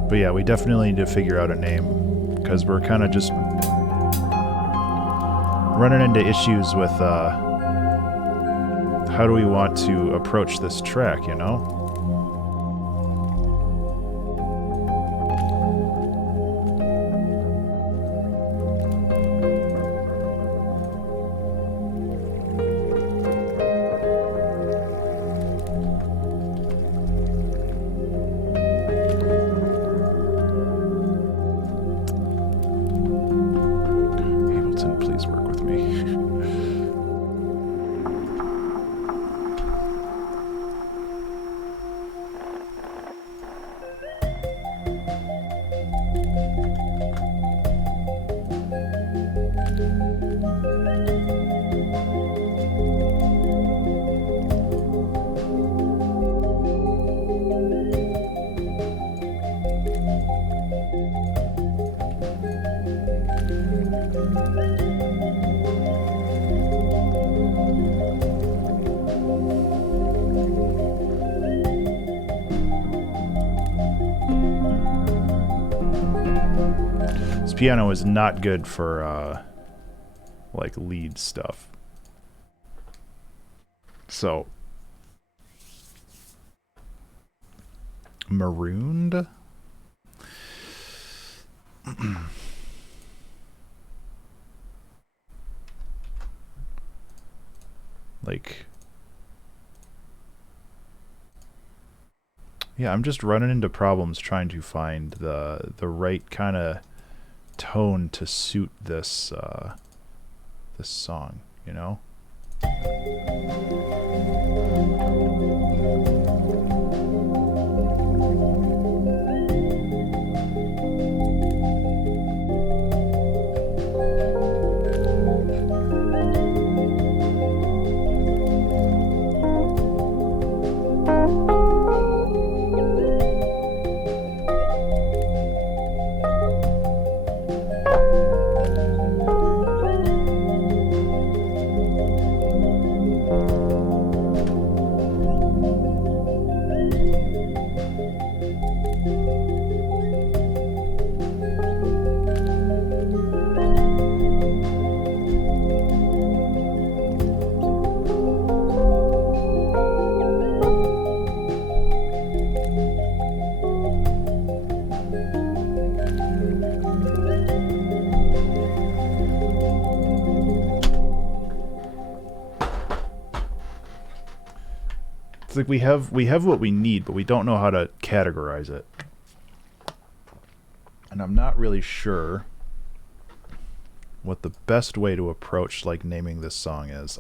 But yeah, we definitely need to figure out a name, because we're kind of just running into issues with how do we want to approach this track, you know? Piano is not good for like lead stuff. So Marooned. Like, yeah, I'm just running into problems trying to find the right kind of tone to suit this this song, you know? It's like we have what we need, but we don't know how to categorize it. And I'm not really sure what the best way to approach like naming this song is.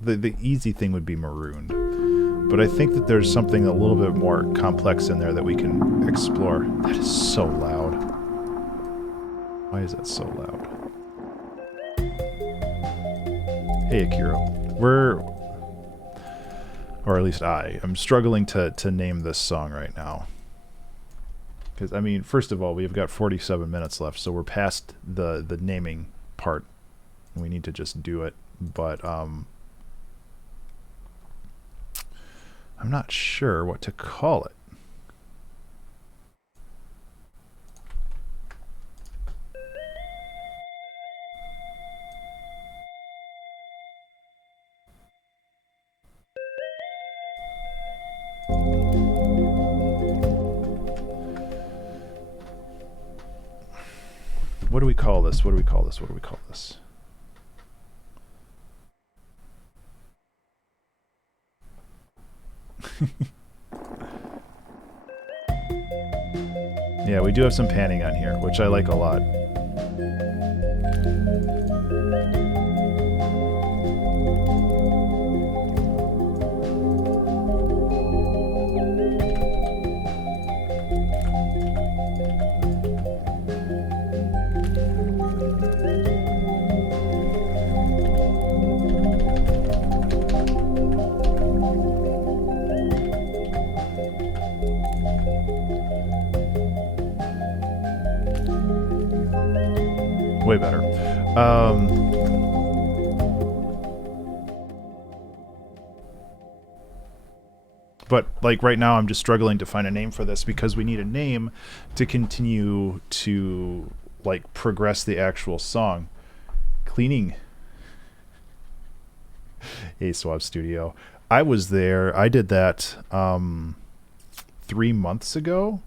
The easy thing would be Marooned, but I think that there's something a little bit more complex in there that we can explore. That is so loud. Why is that so loud? Hey Akira, or at least I'm struggling to name this song right now. Because, I mean, first of all, we've got 47 minutes left, so we're past the naming part. We need to just do it. But, I'm not sure what to call it. What do we call this? What do we call this? What do we call this? Yeah, we do have some panning on here, which I like a lot. Way better. But like right now I'm just struggling to find a name for this because we need a name to continue to like progress the actual song. Cleaning a Swab Studio. I was there. I did that 3 months ago.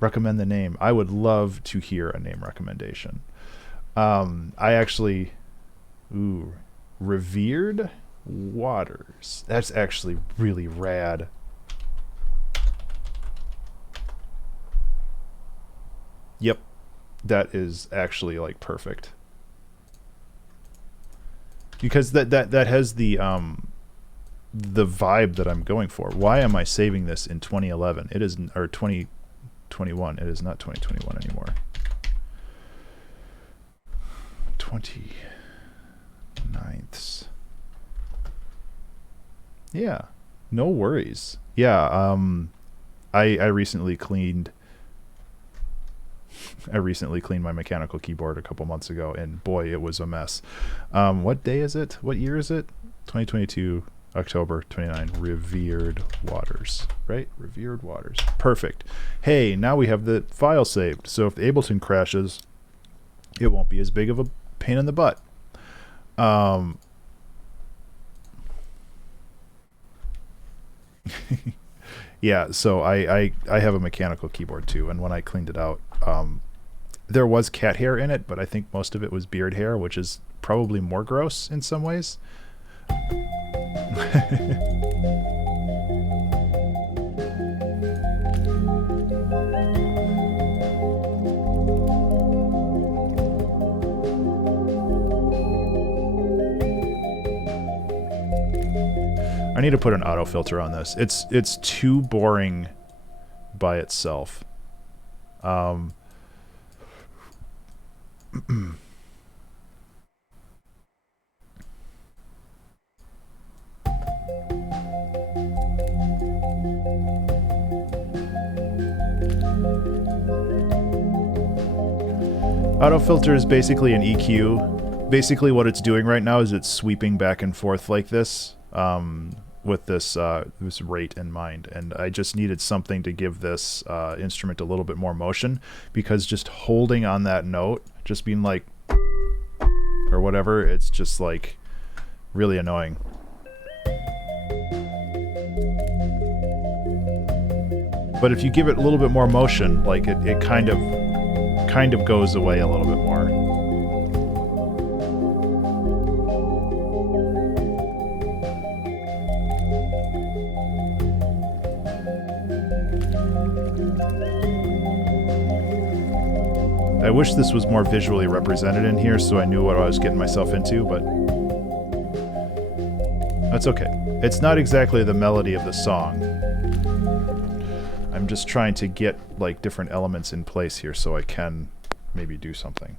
Recommend the name. I would love to hear a name recommendation. I actually, Revered Waters. That's actually really rad. Yep, that is actually like perfect. Because that has the vibe that I'm going for. Why am I saving this in 2011? It is, or 2021. It is not 2021 anymore. 29th. Yeah, no worries. Yeah, I recently cleaned my mechanical keyboard a couple months ago, and boy, it was a mess. What day is it? What year is it? 2022, October 29. Revered Waters, right? Revered Waters. Perfect. Hey, now we have the file saved, so if the Ableton crashes, it won't be as big of a pain in the butt. Yeah, so I have a mechanical keyboard too, and when I cleaned it out, there was cat hair in it, but I think most of it was beard hair, which is probably more gross in some ways. I need to put an auto filter on this. It's too boring by itself. Auto filter is basically an EQ. Basically what it's doing right now is it's sweeping back and forth like this. With this rate in mind, and I just needed something to give this instrument a little bit more motion, because just holding on that note, just being like or whatever, it's just like really annoying. But if you give it a little bit more motion, like it kind of goes away a little bit more. I wish this was more visually represented in here so I knew what I was getting myself into, but that's okay. It's not exactly the melody of the song. I'm just trying to get like different elements in place here so I can maybe do something.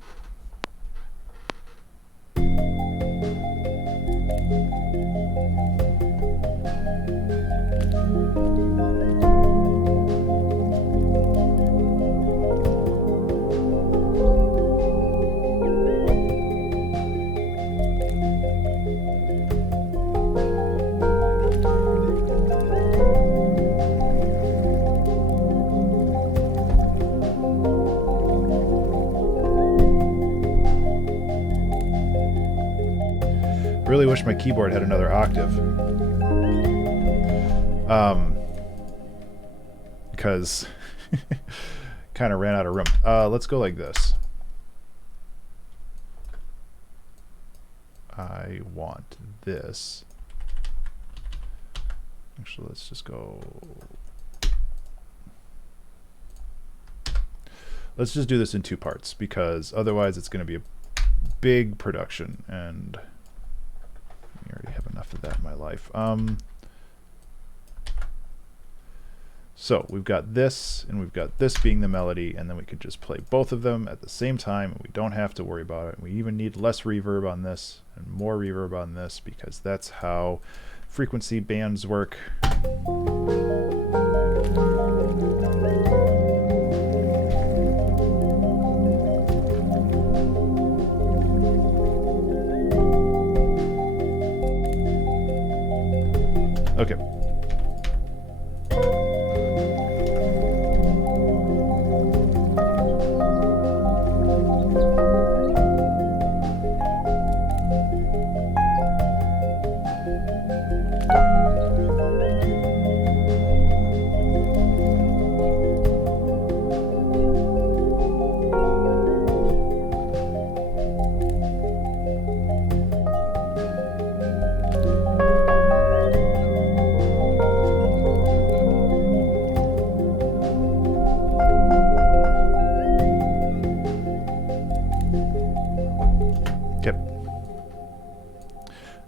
Really wish my keyboard had another octave. Because kind of ran out of room. Let's go like this. I want this. Actually, let's just go. Let's just do this in 2 parts because otherwise it's going to be a big production and I already have enough of that in my life. So we've got this and we've got this being the melody, and then we could just play both of them at the same time and we don't have to worry about it. We even need less reverb on this and more reverb on this because that's how frequency bands work. Okay.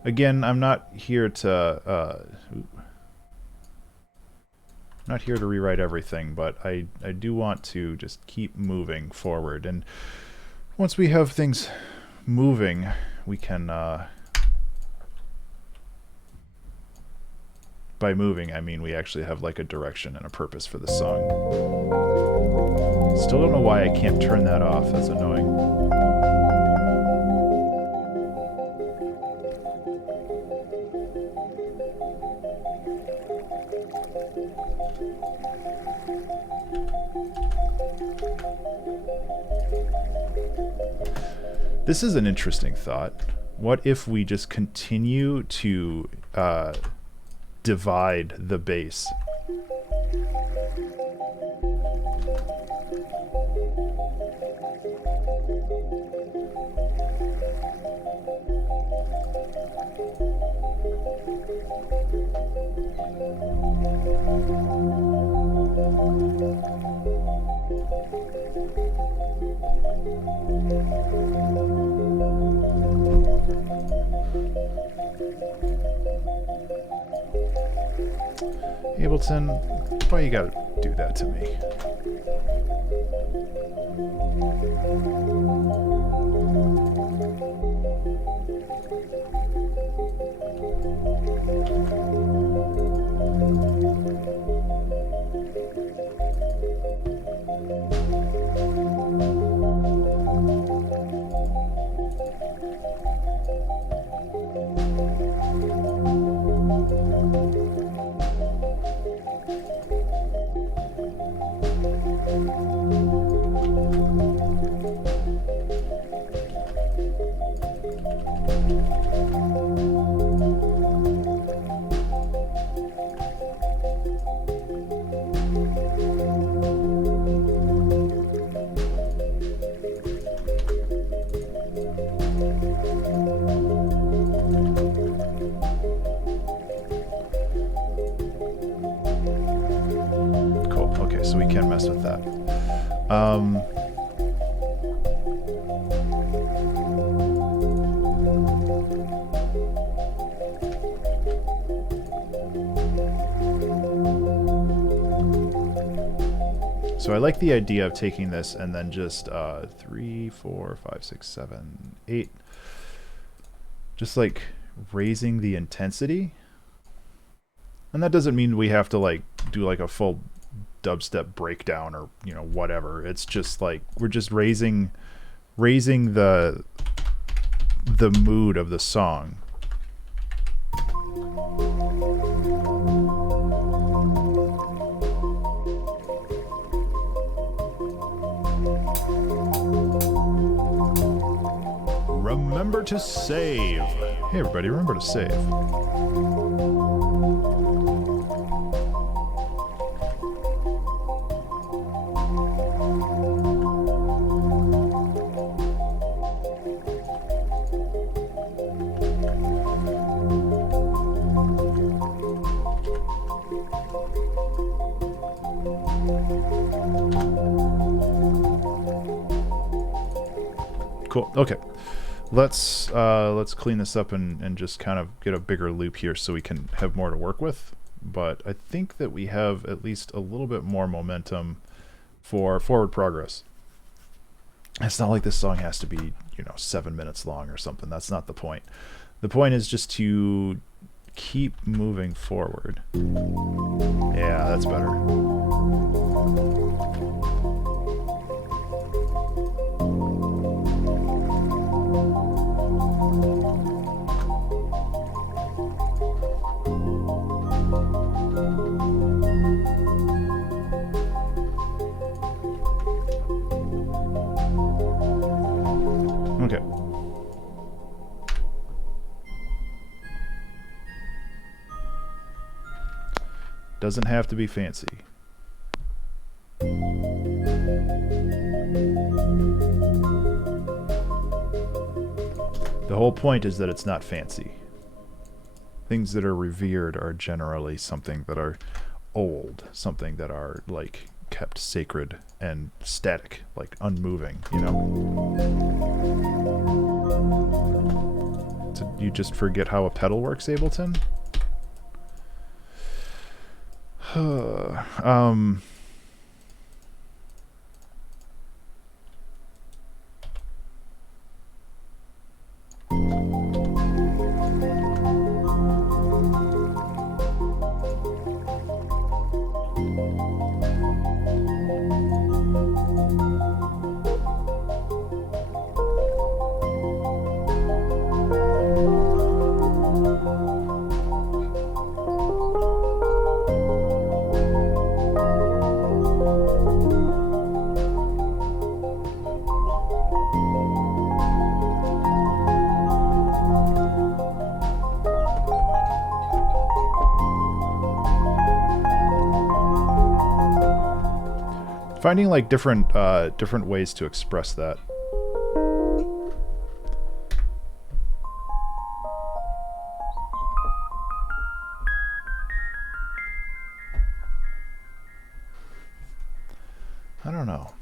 Again, I'm not here to rewrite everything, but I do want to just keep moving forward. And once we have things moving, we can, by moving, I mean we actually have like a direction and a purpose for the song. Still don't know why I can't turn that off. That's annoying. This is an interesting thought. What if we just continue to divide the bass? Ableton, why you gotta do that to me? So we can mess with that. So I like the idea of taking this and then just 3, 4, 5, 6, 7, 8. Just like raising the intensity. And that doesn't mean we have to like do like a full dubstep breakdown or, you know, whatever. It's just like we're just raising the mood of the song. Remember to save. Hey everybody, remember to save. Cool. Okay. Let's clean this up and just kind of get a bigger loop here so we can have more to work with. But I think that we have at least a little bit more momentum for forward progress. It's not like this song has to be, you know, 7 minutes long or something. That's not the point. The point is just to keep moving forward. Yeah, that's better. Okay. Doesn't have to be fancy. The whole point is that it's not fancy. Things that are revered are generally something that are old, something that are like kept sacred and static, like unmoving, you know? So you just forget how a pedal works, Ableton? Finding like different ways to express that. I don't know.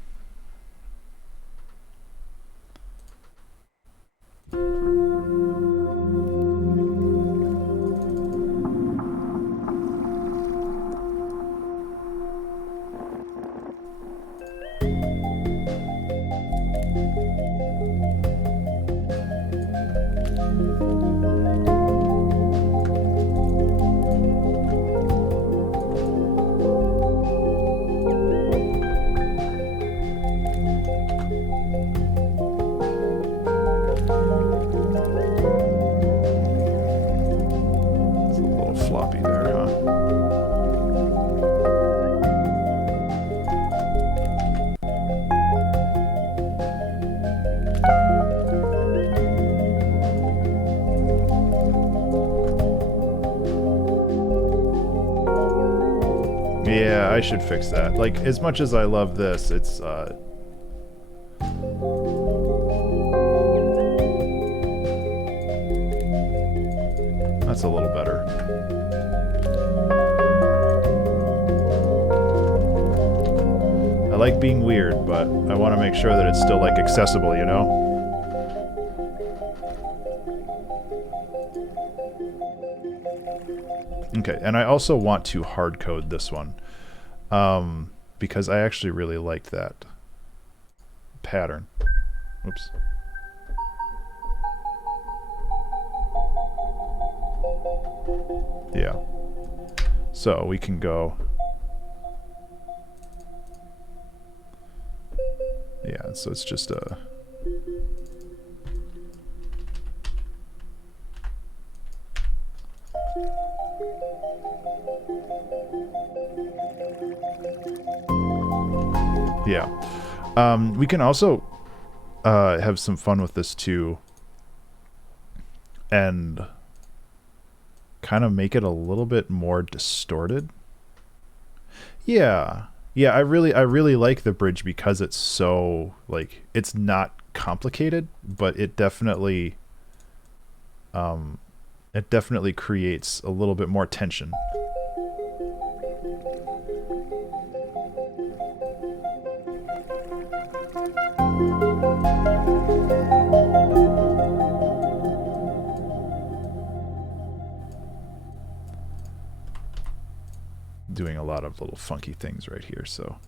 Yeah, I should fix that. Like, as much as I love this, it's, that's a little better. I like being weird, but I want to make sure that it's still, like, accessible, you know? Okay, and I also want to hard code this one. because I actually really liked that pattern. Oops. Yeah. So we can go. Yeah, so it's just a. Yeah. We can also have some fun with this too and kind of make it a little bit more distorted. Yeah. Yeah, I really like the bridge because it's so, like, it's not complicated, but it definitely creates a little bit more tension. Doing a lot of little funky things right here, so.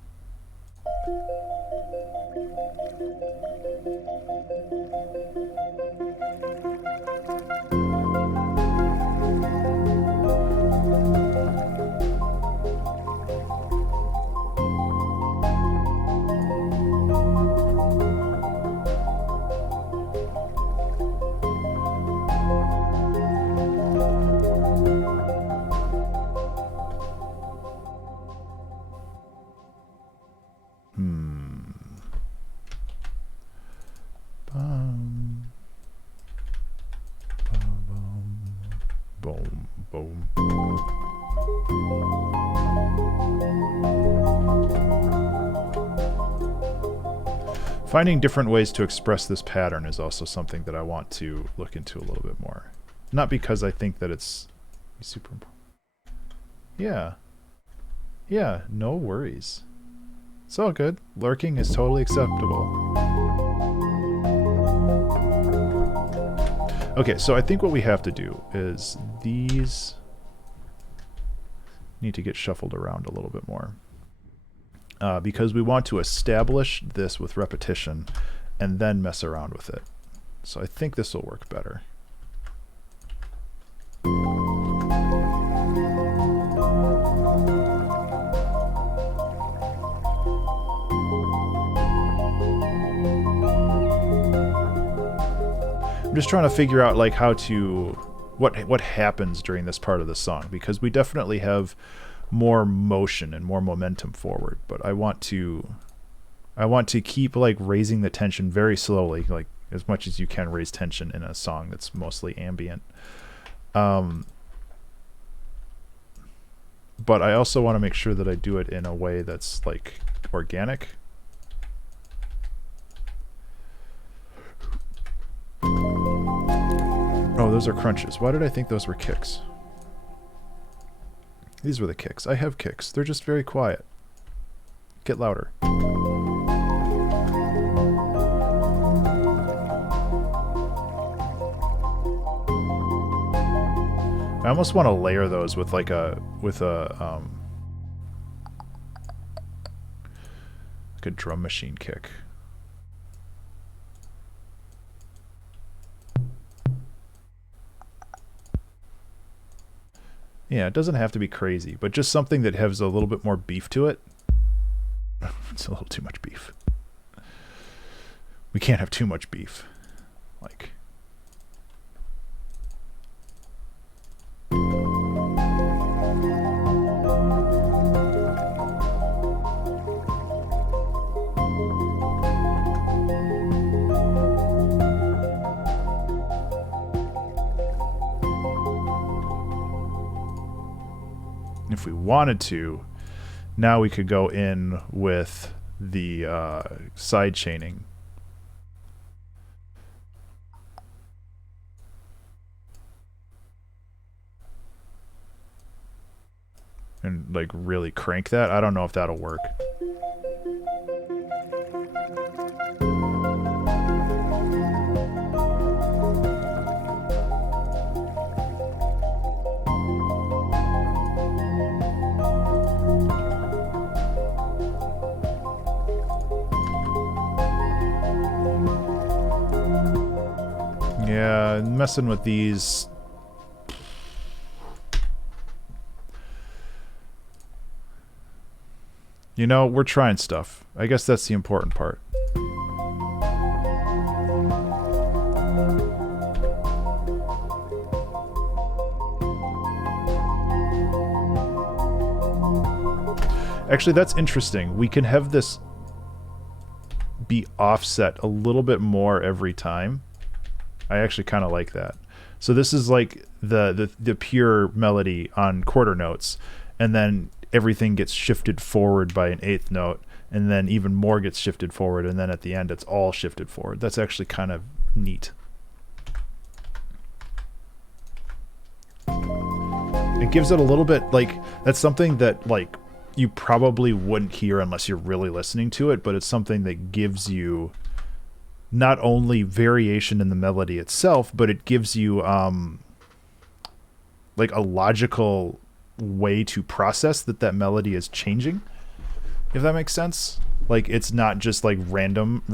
Boom, boom. Finding different ways to express this pattern is also something that I want to look into a little bit more. Not because I think that it's super important. Yeah. Yeah, no worries. It's all good. Lurking is totally acceptable. Okay, so I think what we have to do is these need to get shuffled around a little bit more. Because we want to establish this with repetition and then mess around with it. So I think this will work better. I'm just trying to figure out like how to what happens during this part of the song, because we definitely have more motion and more momentum forward, but I want to keep like raising the tension very slowly, like as much as you can raise tension in a song that's mostly ambient. But I also want to make sure that I do it in a way that's like organic. Oh, those are crunches. Why did I think those were kicks? These were the kicks. I have kicks. They're just very quiet. Get louder. I almost want to layer those with like a drum machine kick. Yeah, it doesn't have to be crazy, but just something that has a little bit more beef to it. It's a little too much beef. We can't have too much beef. Like. If we wanted to, now we could go in with the side chaining. And like really crank that. I don't know if that'll work. messing with these. You know, we're trying stuff. I guess that's the important part. Actually, that's interesting. We can have this be offset a little bit more every time. I actually kind of like that. So this is like the pure melody on quarter notes, and then everything gets shifted forward by an eighth note, and then even more gets shifted forward, and then at the end it's all shifted forward. That's actually kind of neat. It gives it a little bit, like, that's something that, like, you probably wouldn't hear unless you're really listening to it, but it's something that gives you not only variation in the melody itself, but it gives you like a logical way to process that melody is changing, if that makes sense. Like, it's not just like random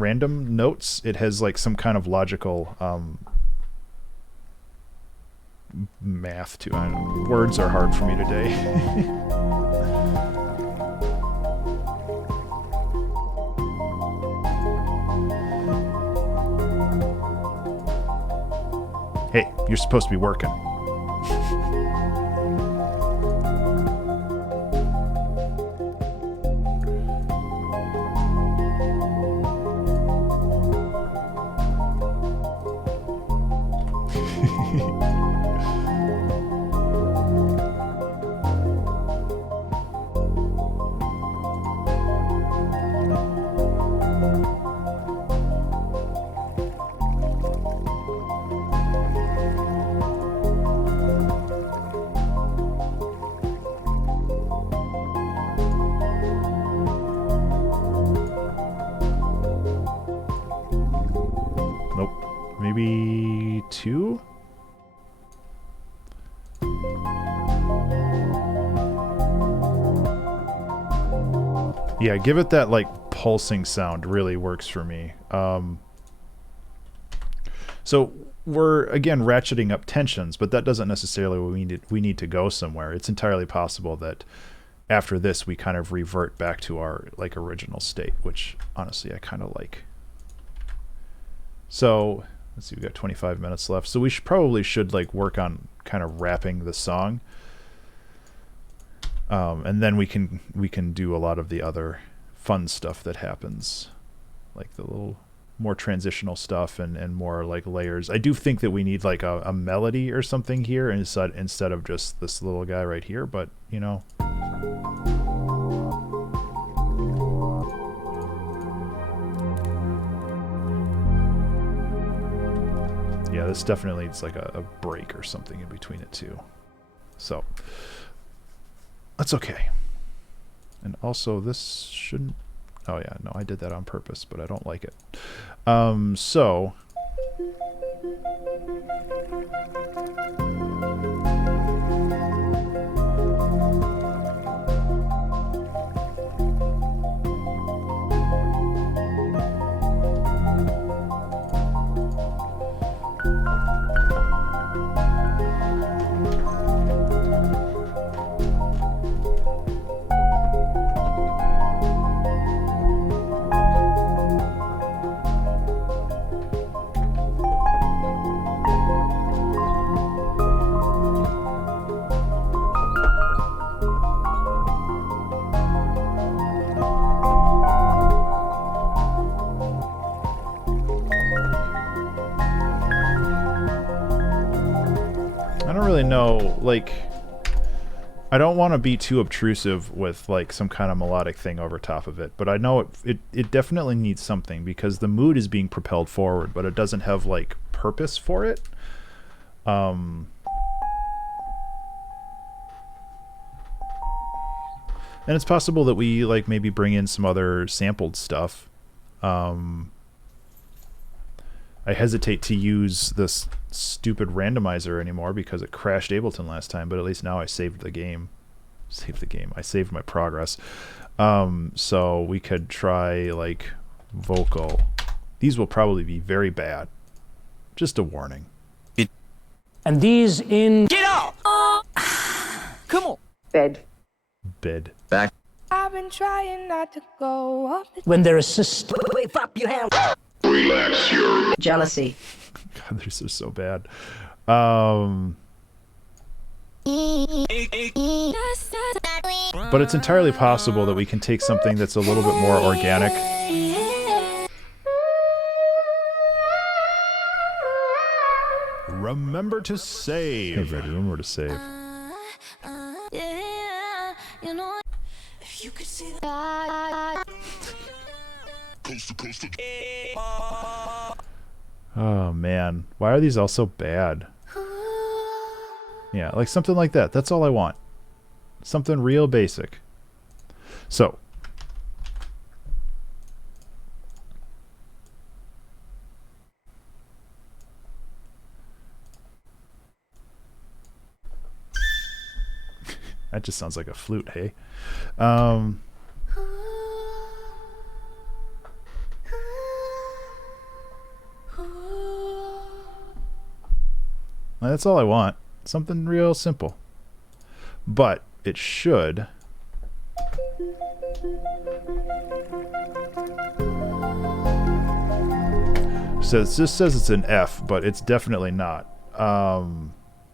notes. It has like some kind of logical math to it. I don't know. Words are hard for me today. Hey, you're supposed to be working. Maybe 2? Yeah, give it that like pulsing sound. Really works for me. So we're again ratcheting up tensions, but that doesn't necessarily mean we need to go somewhere. It's entirely possible that after this we kind of revert back to our like original state, which honestly I kind of like. So let's see, we've got 25 minutes left. So we probably should like work on kind of wrapping the song. And then we can do a lot of the other fun stuff that happens, like the little more transitional stuff and more like layers. I do think that we need like a melody or something here instead of just this little guy right here, but you know. Yeah, this definitely needs like a break or something in between it too. So that's okay. And also this shouldn't, oh yeah, no, I did that on purpose, but I don't like it. So know, like, I don't want to be too obtrusive with like some kind of melodic thing over top of it, but I know it definitely needs something because the mood is being propelled forward, but it doesn't have like purpose for it. And it's possible that we like maybe bring in some other sampled stuff. I hesitate to use this stupid randomizer anymore because it crashed Ableton last time, but at least now I saved the game. I saved my progress. So we could try like vocal. These will probably be very bad. Just a warning. And these in... Get up! Come on. Bed. Bed. Back. I've been trying not to go up. when they're assisted. Wait, up your hand. Jealousy. God, they're so bad. But it's entirely possible that we can take something that's a little bit more organic. Remember to Hey, save. Ready, remember to save. Oh man, why are these all so bad? Yeah, like something like that. That's all I want. Something real basic. So, that just sounds like a flute, hey? That's all I want. Something real simple. But it should... This says it's an F, but it's definitely not.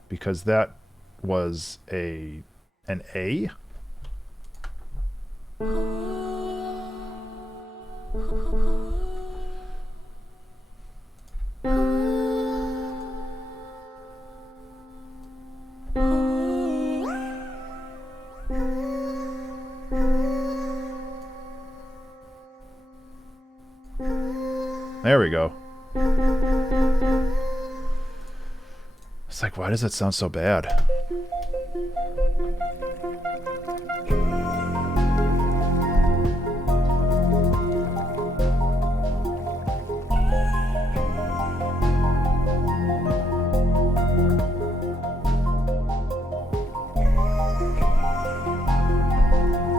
Because that was an A. There we go. It's like, why does that sound so bad?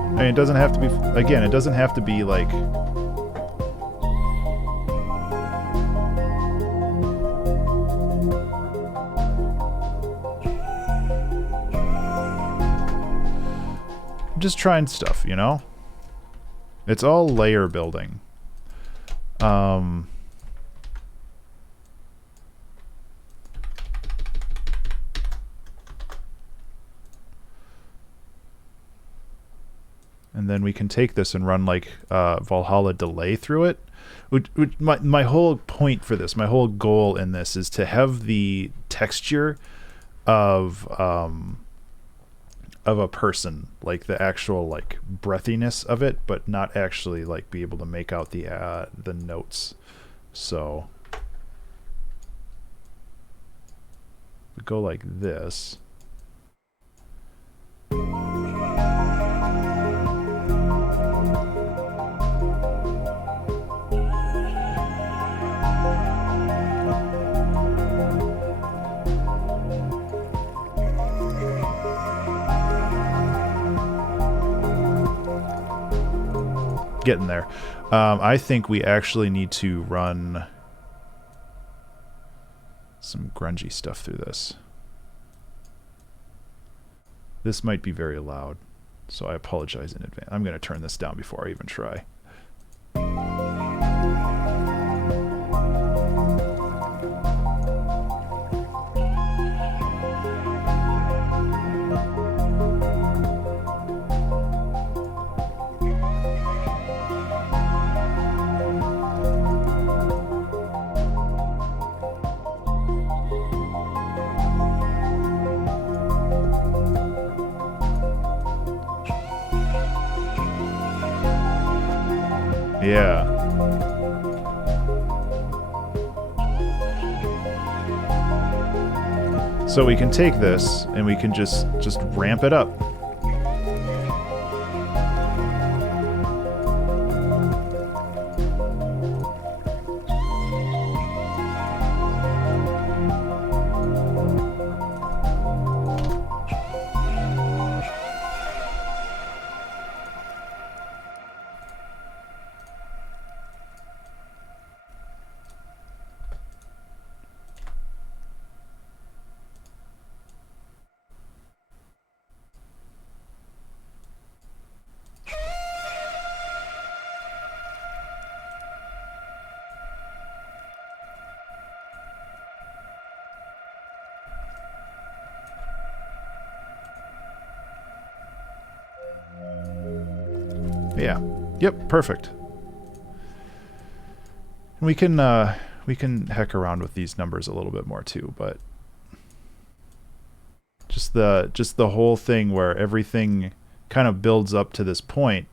I mean, it doesn't have to be, again, it doesn't have to be like... just trying stuff, you know? It's all layer building. And then we can take this and run like Valhalla delay through it. My whole point for this, my whole goal in this is to have the texture of a person, like the actual like breathiness of it, but not actually like be able to make out the notes. So we go like this. Getting there. I think we actually need to run some grungy stuff through this. This might be very loud, so I apologize in advance. I'm going to turn this down before I even try. Yeah. So we can take this and we can just ramp it up. Yeah. Yep, perfect. We can heck around with these numbers a little bit more too, but just the whole thing where everything kind of builds up to this point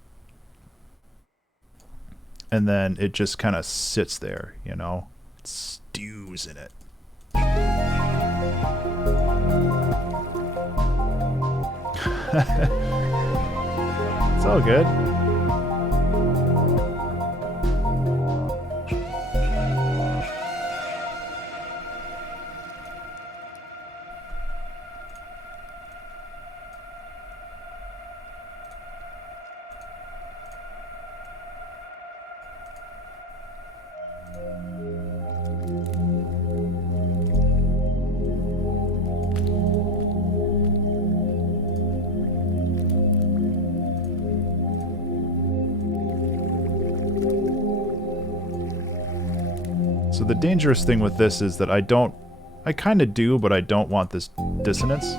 and then it just kind of sits there, you know? It stews in it. It's all good. So the dangerous thing with this is that I kind of do, but I don't want this dissonance.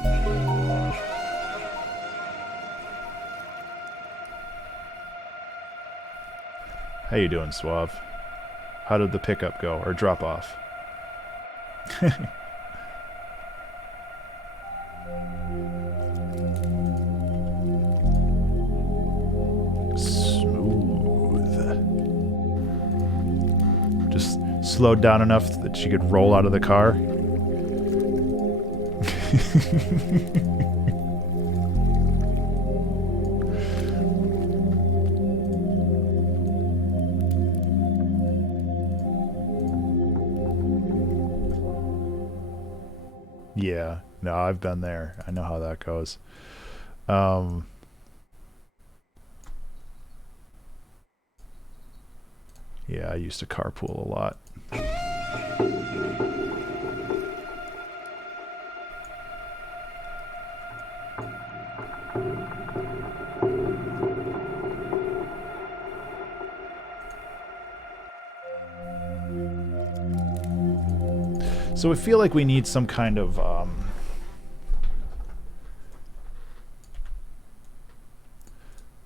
How you doing, Suave? How did the pickup go, or drop off? Smooth. Just slowed down enough that she could roll out of the car. Yeah, no, I've been there. I know how that goes. Yeah, I used to carpool a lot. So I feel like we need some kind of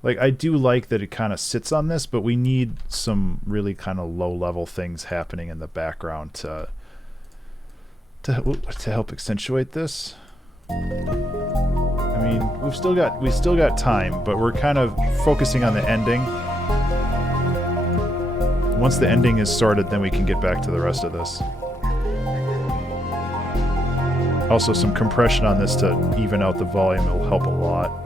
like, I do like that it kind of sits on this, but we need some really kind of low-level things happening in the background to help accentuate this. I mean, we still got time, but we're kind of focusing on the ending. Once the ending is sorted, then we can get back to the rest of this. Also, some compression on this to even out the volume will help a lot.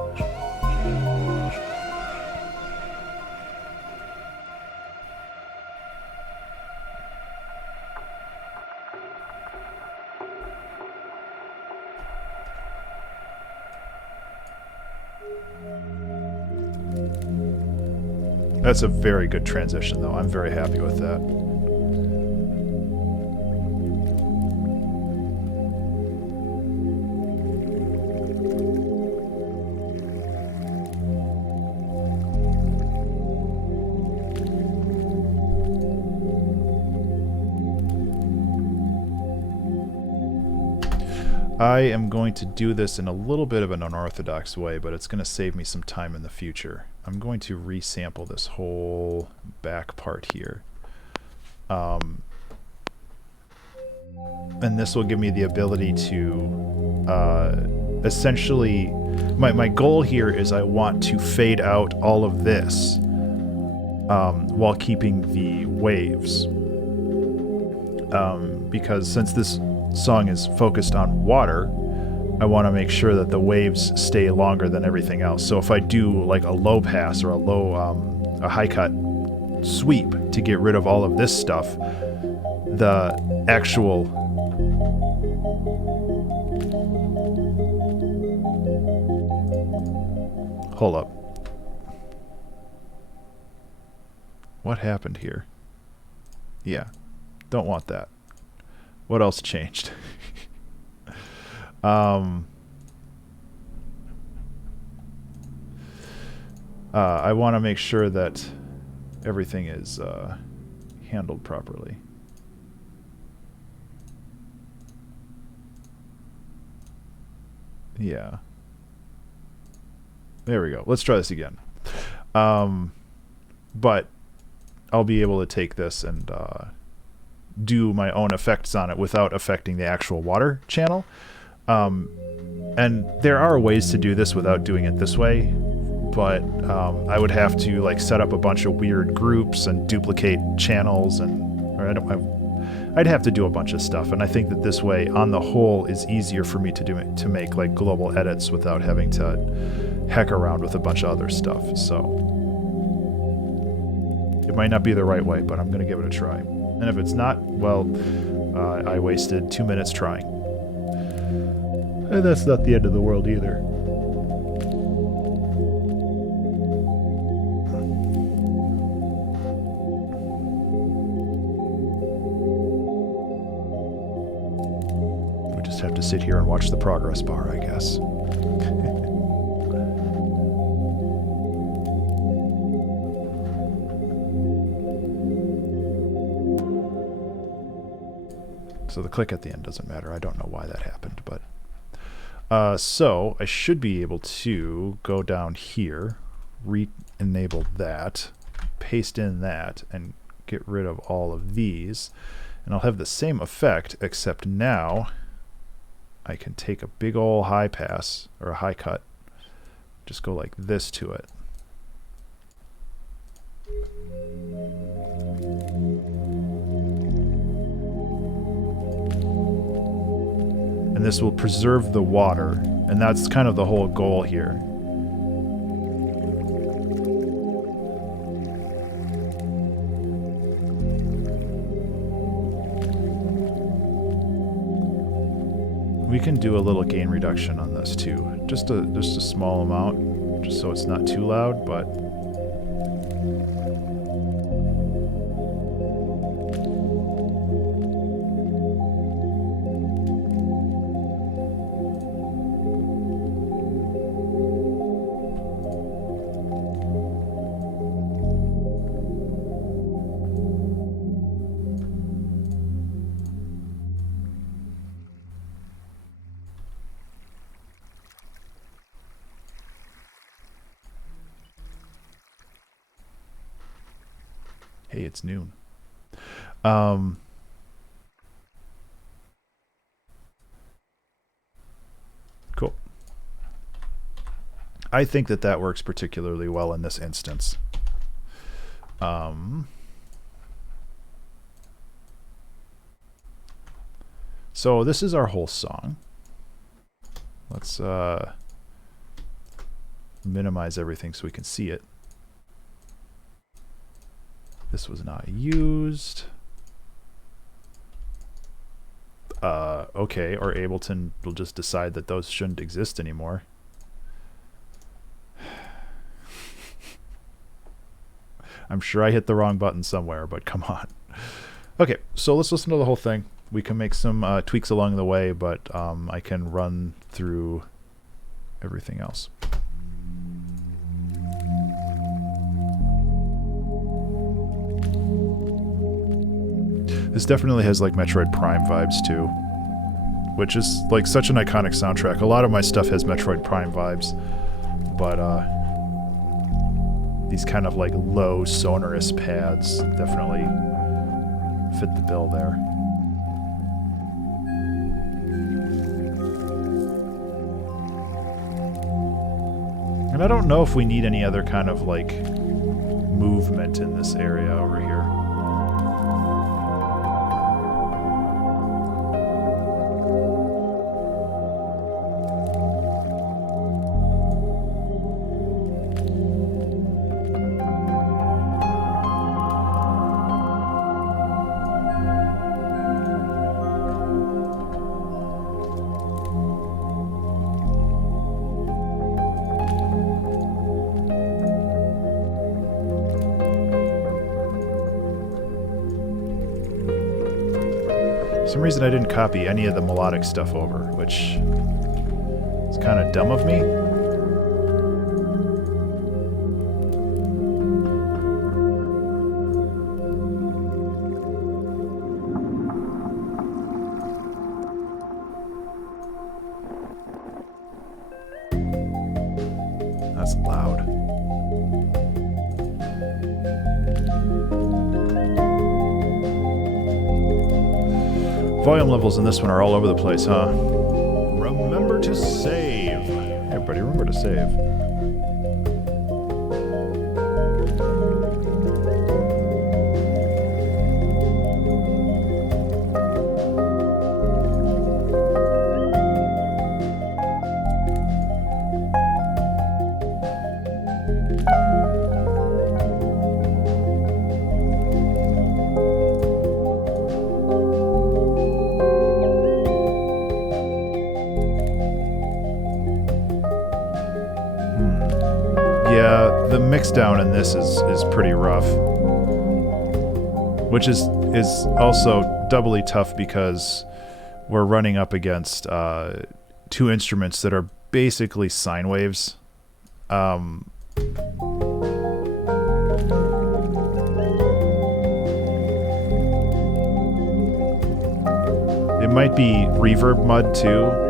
That's a very good transition, though. I'm very happy with that. I am going to do this in a little bit of an unorthodox way, but it's going to save me some time in the future. I'm going to resample this whole back part here. And this will give me the ability to essentially... My goal here is I want to fade out all of this while keeping the waves. Because since this song is focused on water, I want to make sure that the waves stay longer than everything else. So if I do like a low pass or a high cut sweep to get rid of all of this stuff, the actual hold up. What happened here? Yeah, don't want that. What else changed? I want to make sure that everything is handled properly. Yeah. There we go. Let's try this again. but I'll be able to take this and do my own effects on it without affecting the actual water channel. And there are ways to do this without doing it this way, but I would have to like set up a bunch of weird groups and duplicate channels, I'd have to do a bunch of stuff. And I think that this way, on the whole, is easier for me to make like global edits without having to heck around with a bunch of other stuff. So it might not be the right way, but I'm going to give it a try. And if it's not, well, I wasted 2 minutes trying. And that's not the end of the world either. We just have to sit here and watch the progress bar, I guess. So the click at the end doesn't matter. I don't know why that happened, but... so I should be able to go down here, re-enable that, paste in that, and get rid of all of these. And I'll have the same effect, except now I can take a big ol' high pass, or a high cut, just go like this to it. And this will preserve the water, and that's kind of the whole goal here. We can do a little gain reduction on this too, just a small amount, just so it's not too loud, but hey, it's noon. Cool. I think that works particularly well in this instance. So this is our whole song. Let's minimize everything so we can see it. This was not used. Okay, or Ableton will just decide that those shouldn't exist anymore. I'm sure I hit the wrong button somewhere, but come on. Okay, so let's listen to the whole thing. We can make some tweaks along the way, but I can run through everything else. This definitely has like Metroid Prime vibes too, which is like such an iconic soundtrack. A lot of my stuff has Metroid Prime vibes, but these kind of like low sonorous pads definitely fit the bill there. And I don't know if we need any other kind of like movement in this area over here. For some reason I didn't copy any of the melodic stuff over, which is kind of dumb of me. That's loud. Volume levels in this one are all over the place, huh? Remember to save. Hey, everybody, remember to save. Yeah, the mix down in this is pretty rough. Which is also doubly tough because we're running up against two instruments that are basically sine waves. It might be reverb mud too.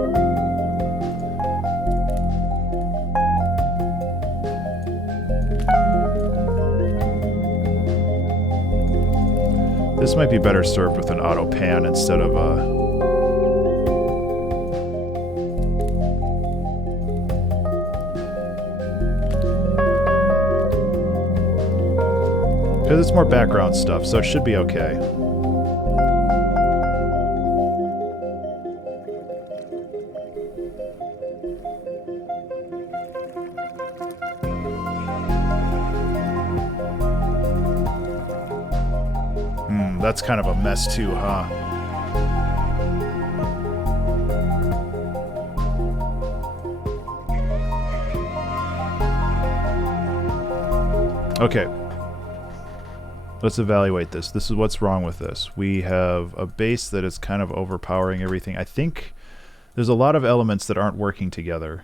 This might be better served with an auto pan instead of a... Because it's more background stuff, so it should be okay. That's kind of a mess too, huh? Okay. Let's evaluate this. This is what's wrong with this. We have a bass that is kind of overpowering everything. I think there's a lot of elements that aren't working together.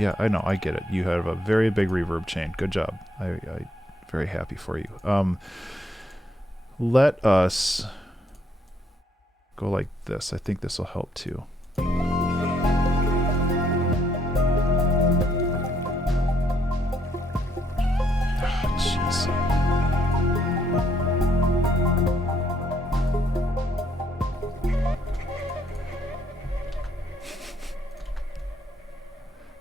Yeah, I know, I get it. You have a very big reverb chain. Good job. I'm very happy for you. Let us go like this. I think this will help too. Jeez.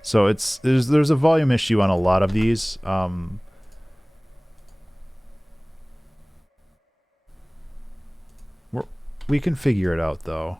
So there's a volume issue on a lot of these. We can figure it out though.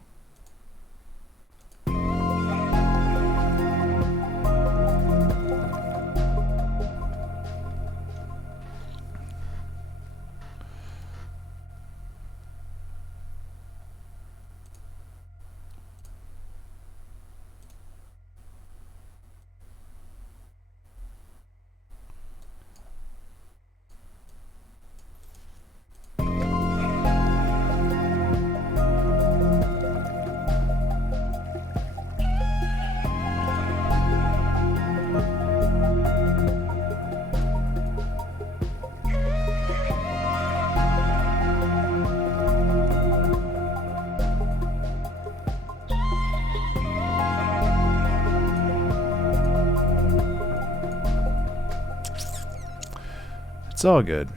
It's all good.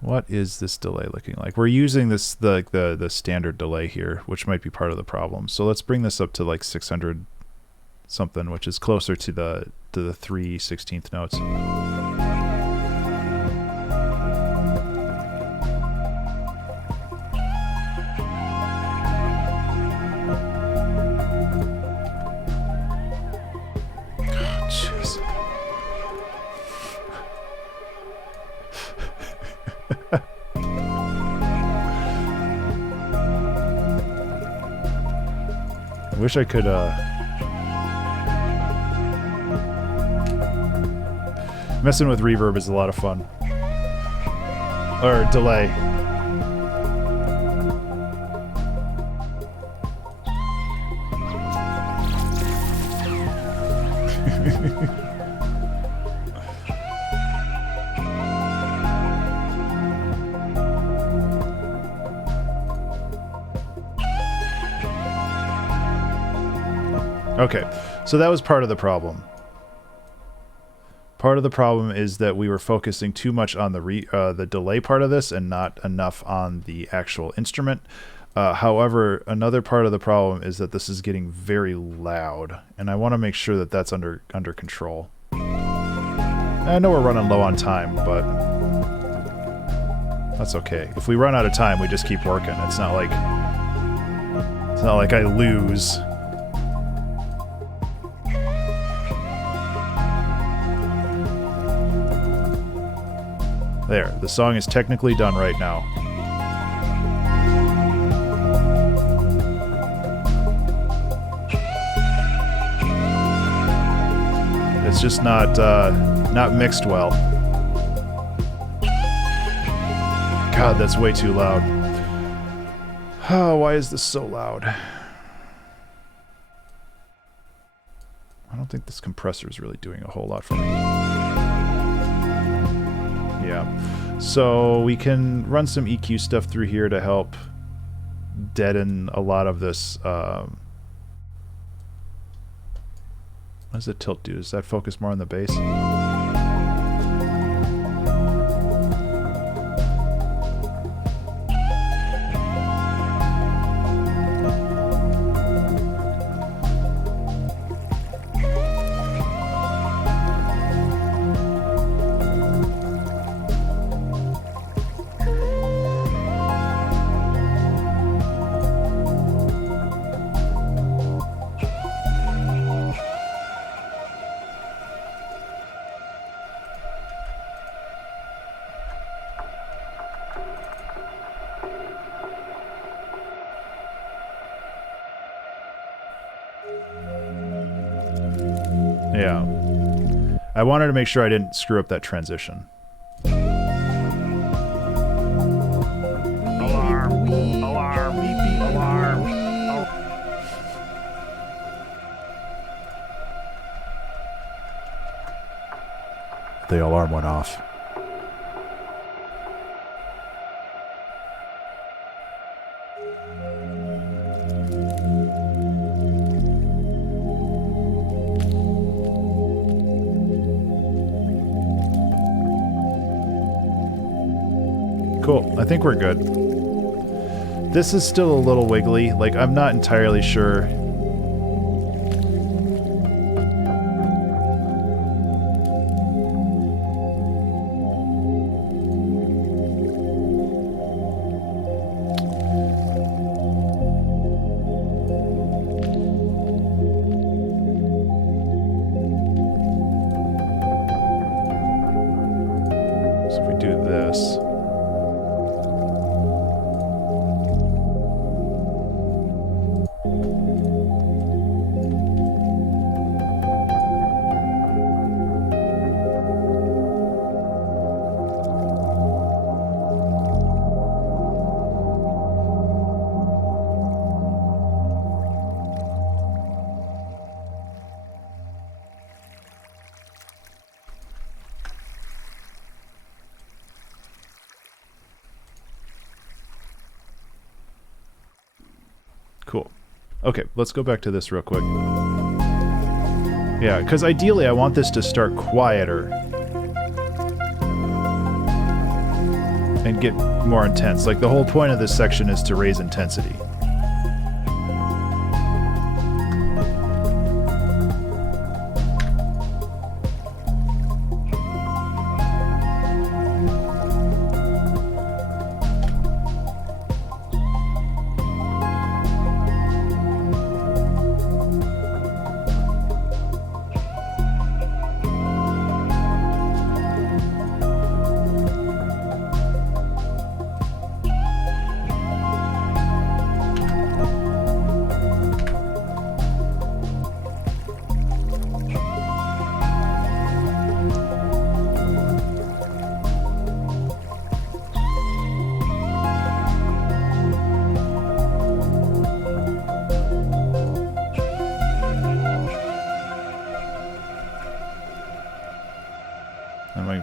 What is this delay looking like? We're using this the standard delay here, which might be part of the problem. So let's bring this up to like 600 something, which is closer to the 3/16 notes. I wish I could, messing with reverb is a lot of fun. Or delay. Okay, so that was part of the problem. Part of the problem is that we were focusing too much on the delay part of this and not enough on the actual instrument. However, another part of the problem is that this is getting very loud, and I want to make sure that that's under control. I know we're running low on time, but that's okay. If we run out of time, we just keep working. It's not like I lose. There, the song is technically done right now. It's just not mixed well. God, that's way too loud. Oh, why is this so loud? I don't think this compressor is really doing a whole lot for me. Yeah, so we can run some EQ stuff through here to help deaden a lot of this. What does the tilt do? Does that focus more on the bass? Yeah. I wanted to make sure I didn't screw up that transition. Alarm! Alarm! Alarm! The alarm went off. Cool. I think we're good. This is still a little wiggly. Like, I'm not entirely sure. So if we do this. Cool. Okay, let's go back to this real quick. Yeah, because ideally I want this to start quieter and get more intense. Like, the whole point of this section is to raise intensity.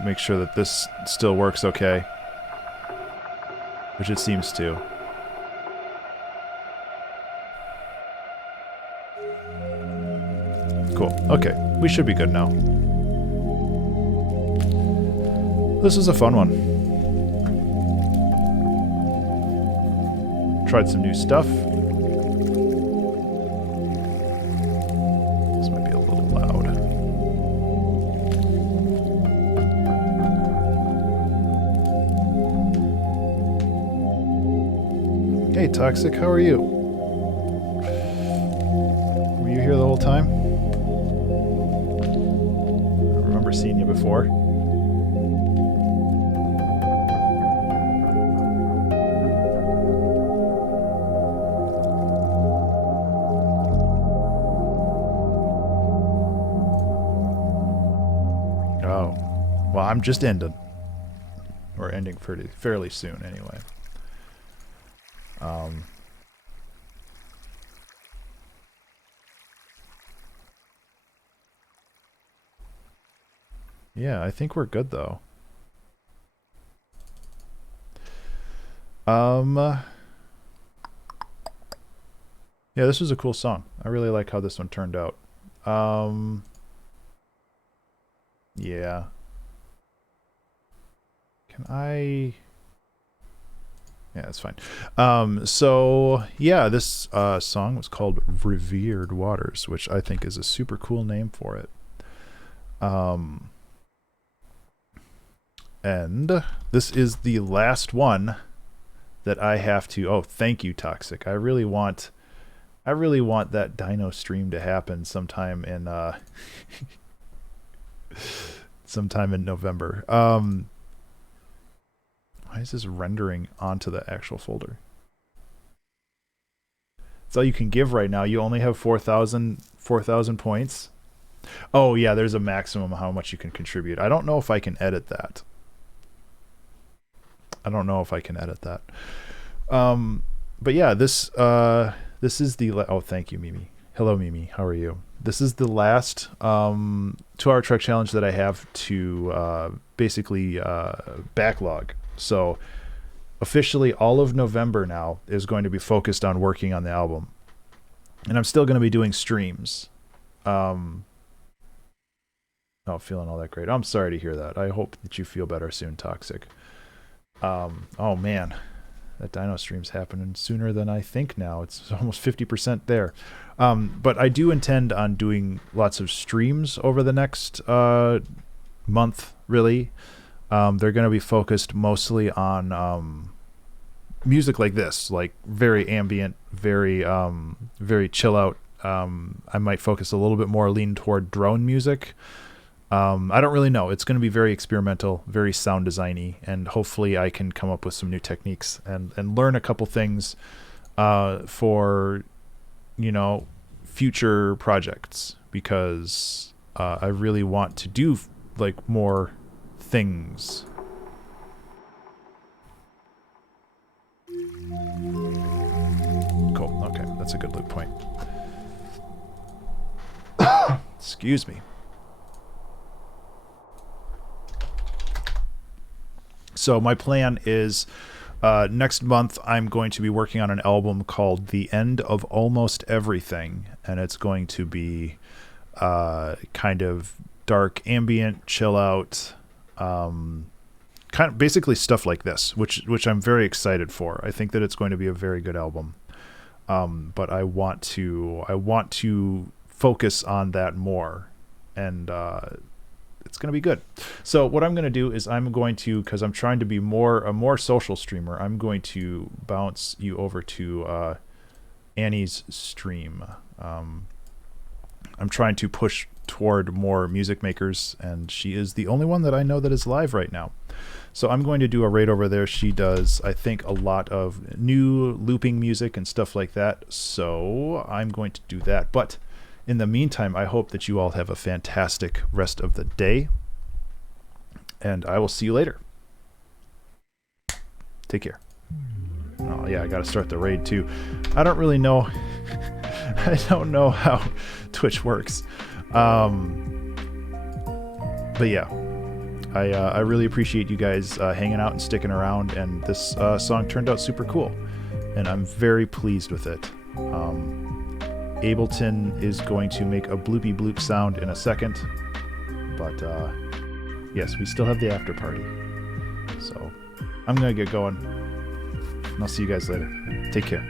Make sure that this still works okay, which it seems to. Cool. Okay, we should be good now. This is a fun one. Tried some new stuff. This might be a little loud. Hey, Toxic, how are you? Were you here the whole time? I remember seeing you before. Oh, well, I'm just ending. Or ending fairly soon, anyway. Yeah, I think we're good though. Yeah, this was a cool song. I really like how this one turned out. Yeah. Can I... Yeah, that's fine. So yeah, this song was called Revered Waters, which I think is a super cool name for it. And this is the last one that I have to... Oh, thank you, Toxic. I really want that Dino stream to happen sometime in sometime in November. Why is this rendering onto the actual folder? That's all you can give right now. You only have 4,000 points. Oh yeah, there's a maximum how much you can contribute. I don't know if I can edit that. But yeah, this is the... Oh, thank you, Mimi. Hello, Mimi. How are you? This is the last 2-hour trek challenge that I have to basically backlog. So officially all of November now is going to be focused on working on the album. And I'm still going to be doing streams. Oh, feeling all that great. I'm sorry to hear that. I hope that you feel better soon, Toxic. Oh man, that Dino stream's happening sooner than I think now. It's almost 50% there. But I do intend on doing lots of streams over the next month, really. They're going to be focused mostly on music like this, like very ambient, very chill out. I might focus a little bit more, lean toward drone music. I don't really know. It's going to be very experimental, very sound designy, and hopefully I can come up with some new techniques and learn a couple things for, you know, future projects, because I really want to do like more things. Cool. Okay, that's a good loop point. Excuse me. So my plan is next month I'm going to be working on an album called The End of Almost Everything, and it's going to be kind of dark, ambient, chill out, kind of basically stuff like this, which I'm very excited for. I think that it's going to be a very good album, but I want to focus on that more, and it's going to be good. So what I'm going to do is I'm going to, because I'm trying to be a more social streamer, I'm going to bounce you over to Annie's stream. I'm trying to push toward more music makers, and she is the only one that I know that is live right now. So I'm going to do a raid over there. She does, I think, a lot of new looping music and stuff like that. So I'm going to do that. But in the meantime, I hope that you all have a fantastic rest of the day, and I will see you later. Take care. Oh yeah, I gotta start the raid too. I don't really know. I don't know how Twitch works. But yeah, I really appreciate you guys hanging out and sticking around, and this song turned out super cool, and I'm very pleased with it. Ableton is going to make a bloopy bloop sound in a second. But yes, we still have the after party. So I'm going to get going. And I'll see you guys later. Take care.